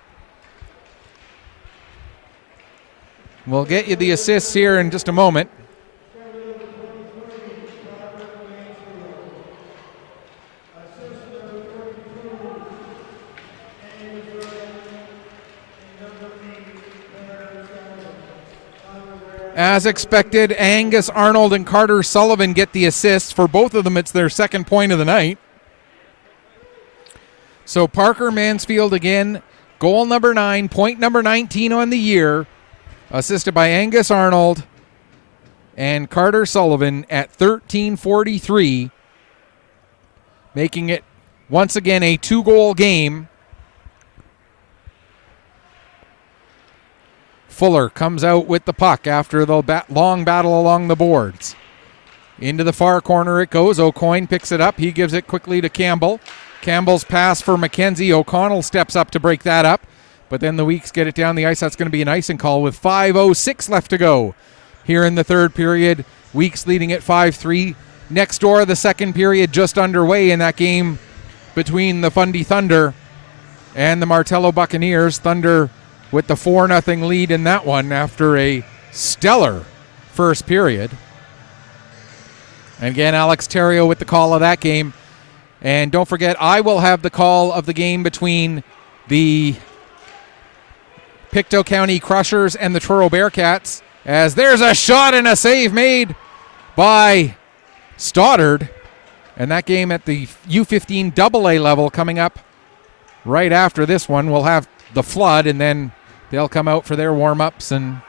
We'll get you the assists here in just a moment. As expected, Angus Arnold and Carter Sullivan get the assists. For both of them, it's their second point of the night. So Parker Mansfield again, goal number 9, point number 19 on the year, assisted by Angus Arnold and Carter Sullivan at 13:43, making it once again a 2-goal game. Fuller comes out with the puck after the long battle along the boards. Into the far corner it goes. O'Coin picks it up. He gives it quickly to Campbell. Campbell's pass for McKenzie. O'Connell steps up to break that up. But then the Weeks get it down the ice. That's going to be an icing call with 5:06 left to go here in the third period. Weeks leading at 5-3. Next door, the second period just underway in that game between the Fundy Thunder and the Martello Buccaneers. Thunder with the 4-0 lead in that one after a stellar first period. And again, Alex Terrio with the call of that game. And don't forget, I will have the call of the game between the Pictou County Crushers and the Truro Bearcats, as there's a shot and a save made by Stoddard. And that game at the U15 AA level coming up right after this one. We'll have the Flood, and then they'll come out for their warm-ups, and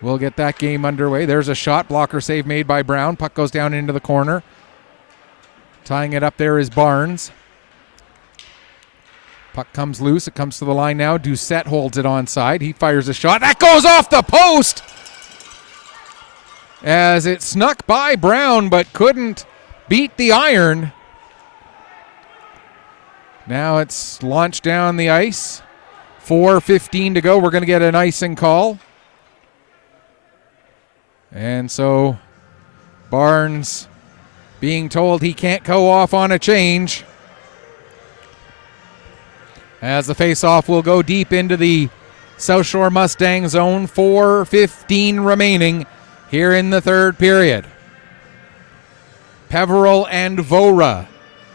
we'll get that game underway. There's a shot, blocker save made by Brown. Puck goes down into the corner. Tying it up there is Barnes. Puck comes loose. It comes to the line now. Doucette holds it onside. He fires a shot. That goes off the post as it snuck by Brown but couldn't beat the iron. Now it's launched down the ice. 4:15 to go. We're going to get an icing call. And so Barnes being told he can't go off on a change. As the face-off will go deep into the South Shore Mustang zone. 4:15 remaining here in the third period. Peveril and Vora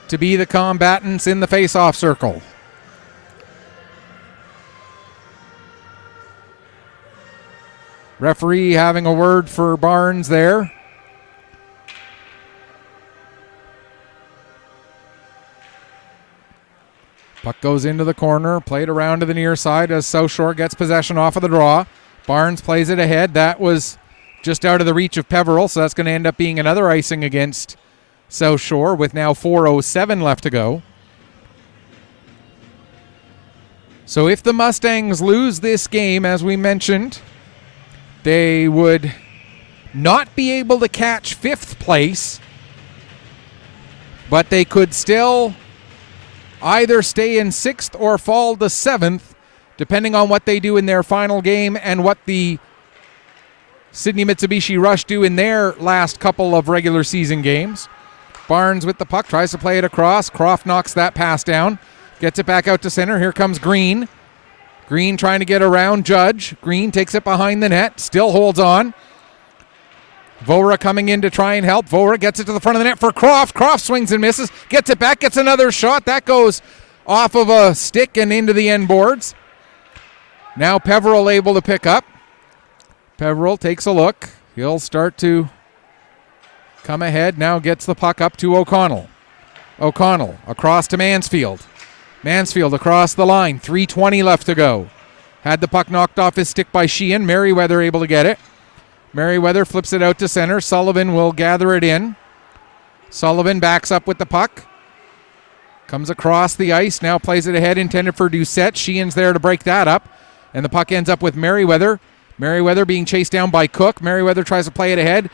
to be the combatants in the face-off circle. Referee having a word for Barnes there. Puck goes into the corner, played around to the near side as South Shore gets possession off of the draw. Barnes plays it ahead. That was just out of the reach of Peveril, so that's going to end up being another icing against South Shore with now 4:07 left to go. So if the Mustangs lose this game, as we mentioned, they would not be able to catch 5th place, but they could still either stay in 6th or fall to 7th, depending on what they do in their final game and what the Sydney Mitsubishi Rush do in their last couple of regular season games. Barnes with the puck, tries to play it across. Croft knocks that pass down, gets it back out to center. Here comes Green. Green trying to get around Judge. Green takes it behind the net, still holds on. Vora coming in to try and help. Vora gets it to the front of the net for Croft. Croft swings and misses, gets it back, gets another shot. That goes off of a stick and into the end boards. Now Peveril able to pick up. Peveril takes a look. He'll start to come ahead. Now gets the puck up to O'Connell. O'Connell across to Mansfield. Mansfield across the line. 3:20 left to go. Had the puck knocked off his stick by Sheehan. Merriweather able to get it. Merriweather flips it out to center. Sullivan will gather it in. Sullivan backs up with the puck. Comes across the ice. Now plays it ahead, intended for Doucette. Sheehan's there to break that up. And the puck ends up with Merriweather. Merriweather being chased down by Cook. Merriweather tries to play it ahead.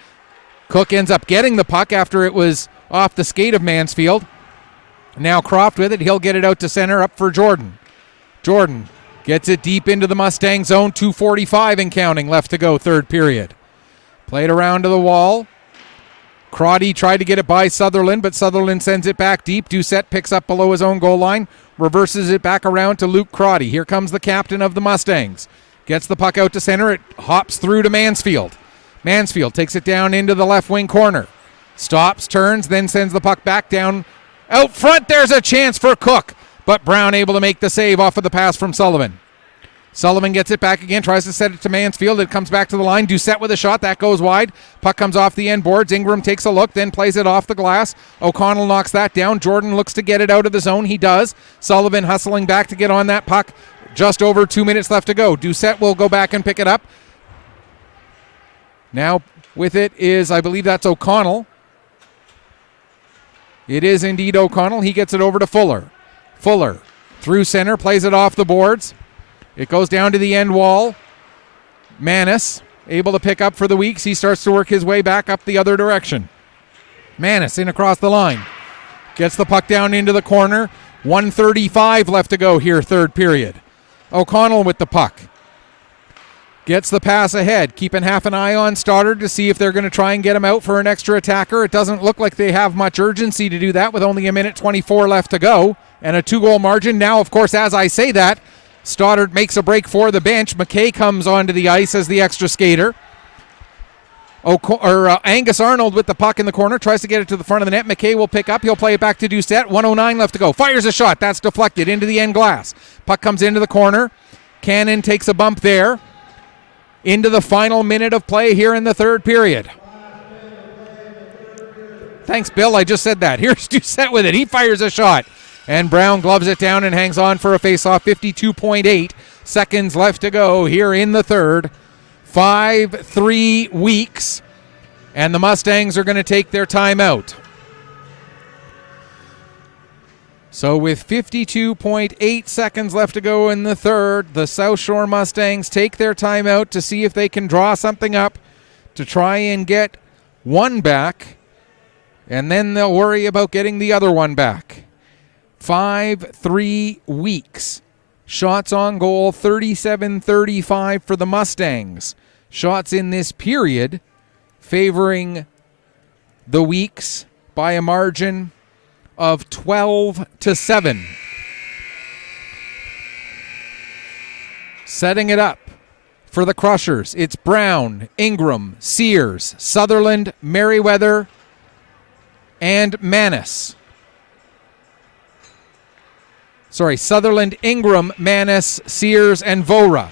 Cook ends up getting the puck after it was off the skate of Mansfield. Now Croft with it. He'll get it out to center, up for Jordan. Jordan gets it deep into the Mustang zone. 2:45 and counting left to go, third period. Played around to the wall. Crotty tried to get it by Sutherland, but Sutherland sends it back deep. Doucette picks up below his own goal line, reverses it back around to Luke Crotty. Here comes the captain of the Mustangs. Gets the puck out to center. It hops through to Mansfield. Mansfield takes it down into the left wing corner. Stops, turns, then sends the puck back down. Out front, there's a chance for Cook, but Brown able to make the save off of the pass from Sullivan. Sullivan gets it back again, tries to set it to Mansfield. It comes back to the line. Doucette with a shot. That goes wide. Puck comes off the end boards. Ingram takes a look, then plays it off the glass. O'Connell knocks that down. Jordan looks to get it out of the zone. He does. Sullivan hustling back to get on that puck. Just over 2 minutes left to go. Doucette will go back and pick it up. Now with it is, I believe that's O'Connell. It is indeed O'Connell. He gets it over to Fuller. Fuller through center, plays it off the boards. It goes down to the end wall. Manis able to pick up for the Weeks. He starts to work his way back up the other direction. Manis in across the line. Gets the puck down into the corner. 1:35 left to go here, third period. O'Connell with the puck. Gets the pass ahead, keeping half an eye on Stoddard to see if they're going to try and get him out for an extra attacker. It doesn't look like they have much urgency to do that with only 1:24 left to go and a 2-goal margin. Now, of course, as I say that, Stoddard makes a break for the bench. McKay comes onto the ice as the extra skater. Angus Arnold with the puck in the corner, tries to get it to the front of the net. McKay will pick up. He'll play it back to Doucette. 1:09 left to go. Fires a shot. That's deflected into the end glass. Puck comes into the corner. Cannon takes a bump there. Into the final minute of play here in the third period. Thanks, Bill. I just said that. Here's Doucette with it. He fires a shot. And Brown gloves it down and hangs on for a faceoff. 52.8 seconds left to go here in the third. 5-3 Weeks. And the Mustangs are going to take their timeout. So with 52.8 seconds left to go in the third, the South Shore Mustangs take their timeout to see if they can draw something up to try and get one back. And then they'll worry about getting the other one back. 5-3 Weeks. Shots on goal, 37-35 for the Mustangs. Shots in this period favoring the Weeks, by a margin of 12-7. Setting it up for the Crushers, it's Brown, Ingram, Sears, Sutherland, Merriweather, and Manis. Sutherland, Ingram, Manis, Sears, and Vora.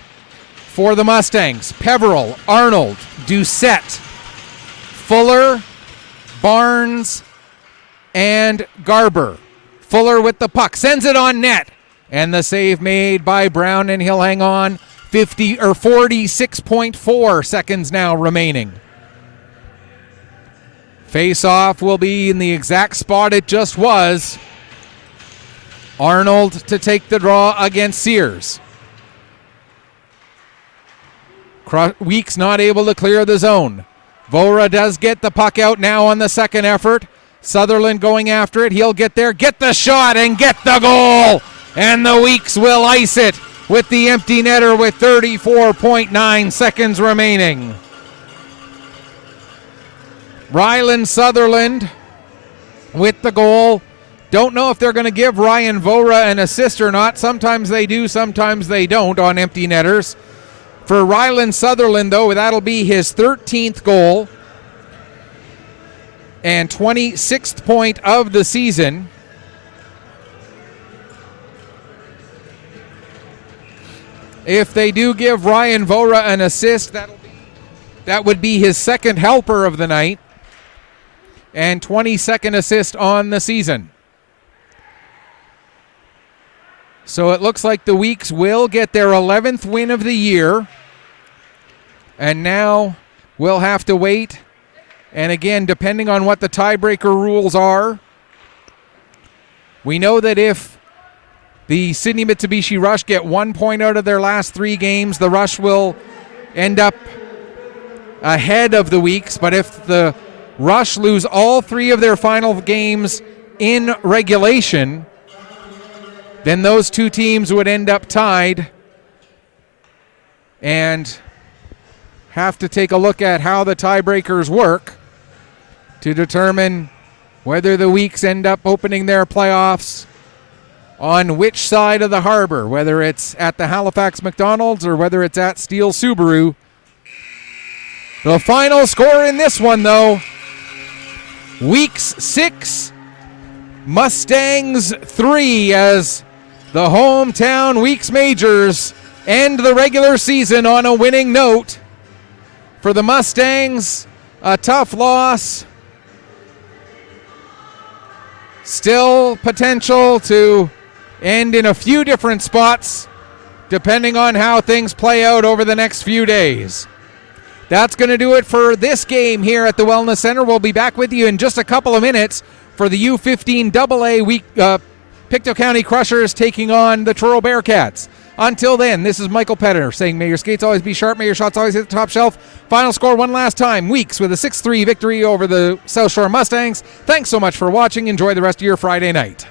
For the Mustangs, Peveril, Arnold, Doucette, Fuller, Barnes, and Garber. Fuller with the puck, sends it on net, and the save made by Brown, and he'll hang on. 46.4 seconds now remaining. Face-off will be in the exact spot it just was. Arnold to take the draw against Sears. Weeks not able to clear the zone. Vora does get the puck out now on the second effort. Sutherland going after it. He'll get there, get the shot, and get the goal. And the Weeks will ice it with the empty netter with 34.9 seconds remaining. Rylan Sutherland with the goal. Don't know if they're going to give Ryan Vora an assist or not. Sometimes they do, sometimes they don't on empty netters. For Rylan Sutherland, though, that'll be his 13th goal and 26th point of the season. If they do give Ryan Vora an assist, that would be his second helper of the night and 22nd assist on the season. So it looks like the Weeks will get their 11th win of the year. And now we'll have to wait. And again, depending on what the tiebreaker rules are, we know that if the Sydney Mitsubishi Rush get 1 point out of their last 3 games, the Rush will end up ahead of the Weeks. But if the Rush lose all 3 of their final games in regulation, then those 2 teams would end up tied and have to take a look at how the tiebreakers work to determine whether the Weeks end up opening their playoffs on which side of the harbor, whether it's at the Halifax McDonald's or whether it's at Steel Subaru. The final score in this one, though, Weeks 6, Mustangs 3, as the hometown Weeks Majors end the regular season on a winning note. For the Mustangs, a tough loss. Still potential to end in a few different spots, depending on how things play out over the next few days. That's going to do it for this game here at the Wellness Center. We'll be back with you in just a couple of minutes for the U15 AA Pictou County Crushers taking on the Truro Bearcats. Until then, this is Michael Petter saying may your skates always be sharp, may your shots always hit the top shelf. Final score one last time, Weeks with a 6-3 victory over the South Shore Mustangs. Thanks so much for watching. Enjoy the rest of your Friday night.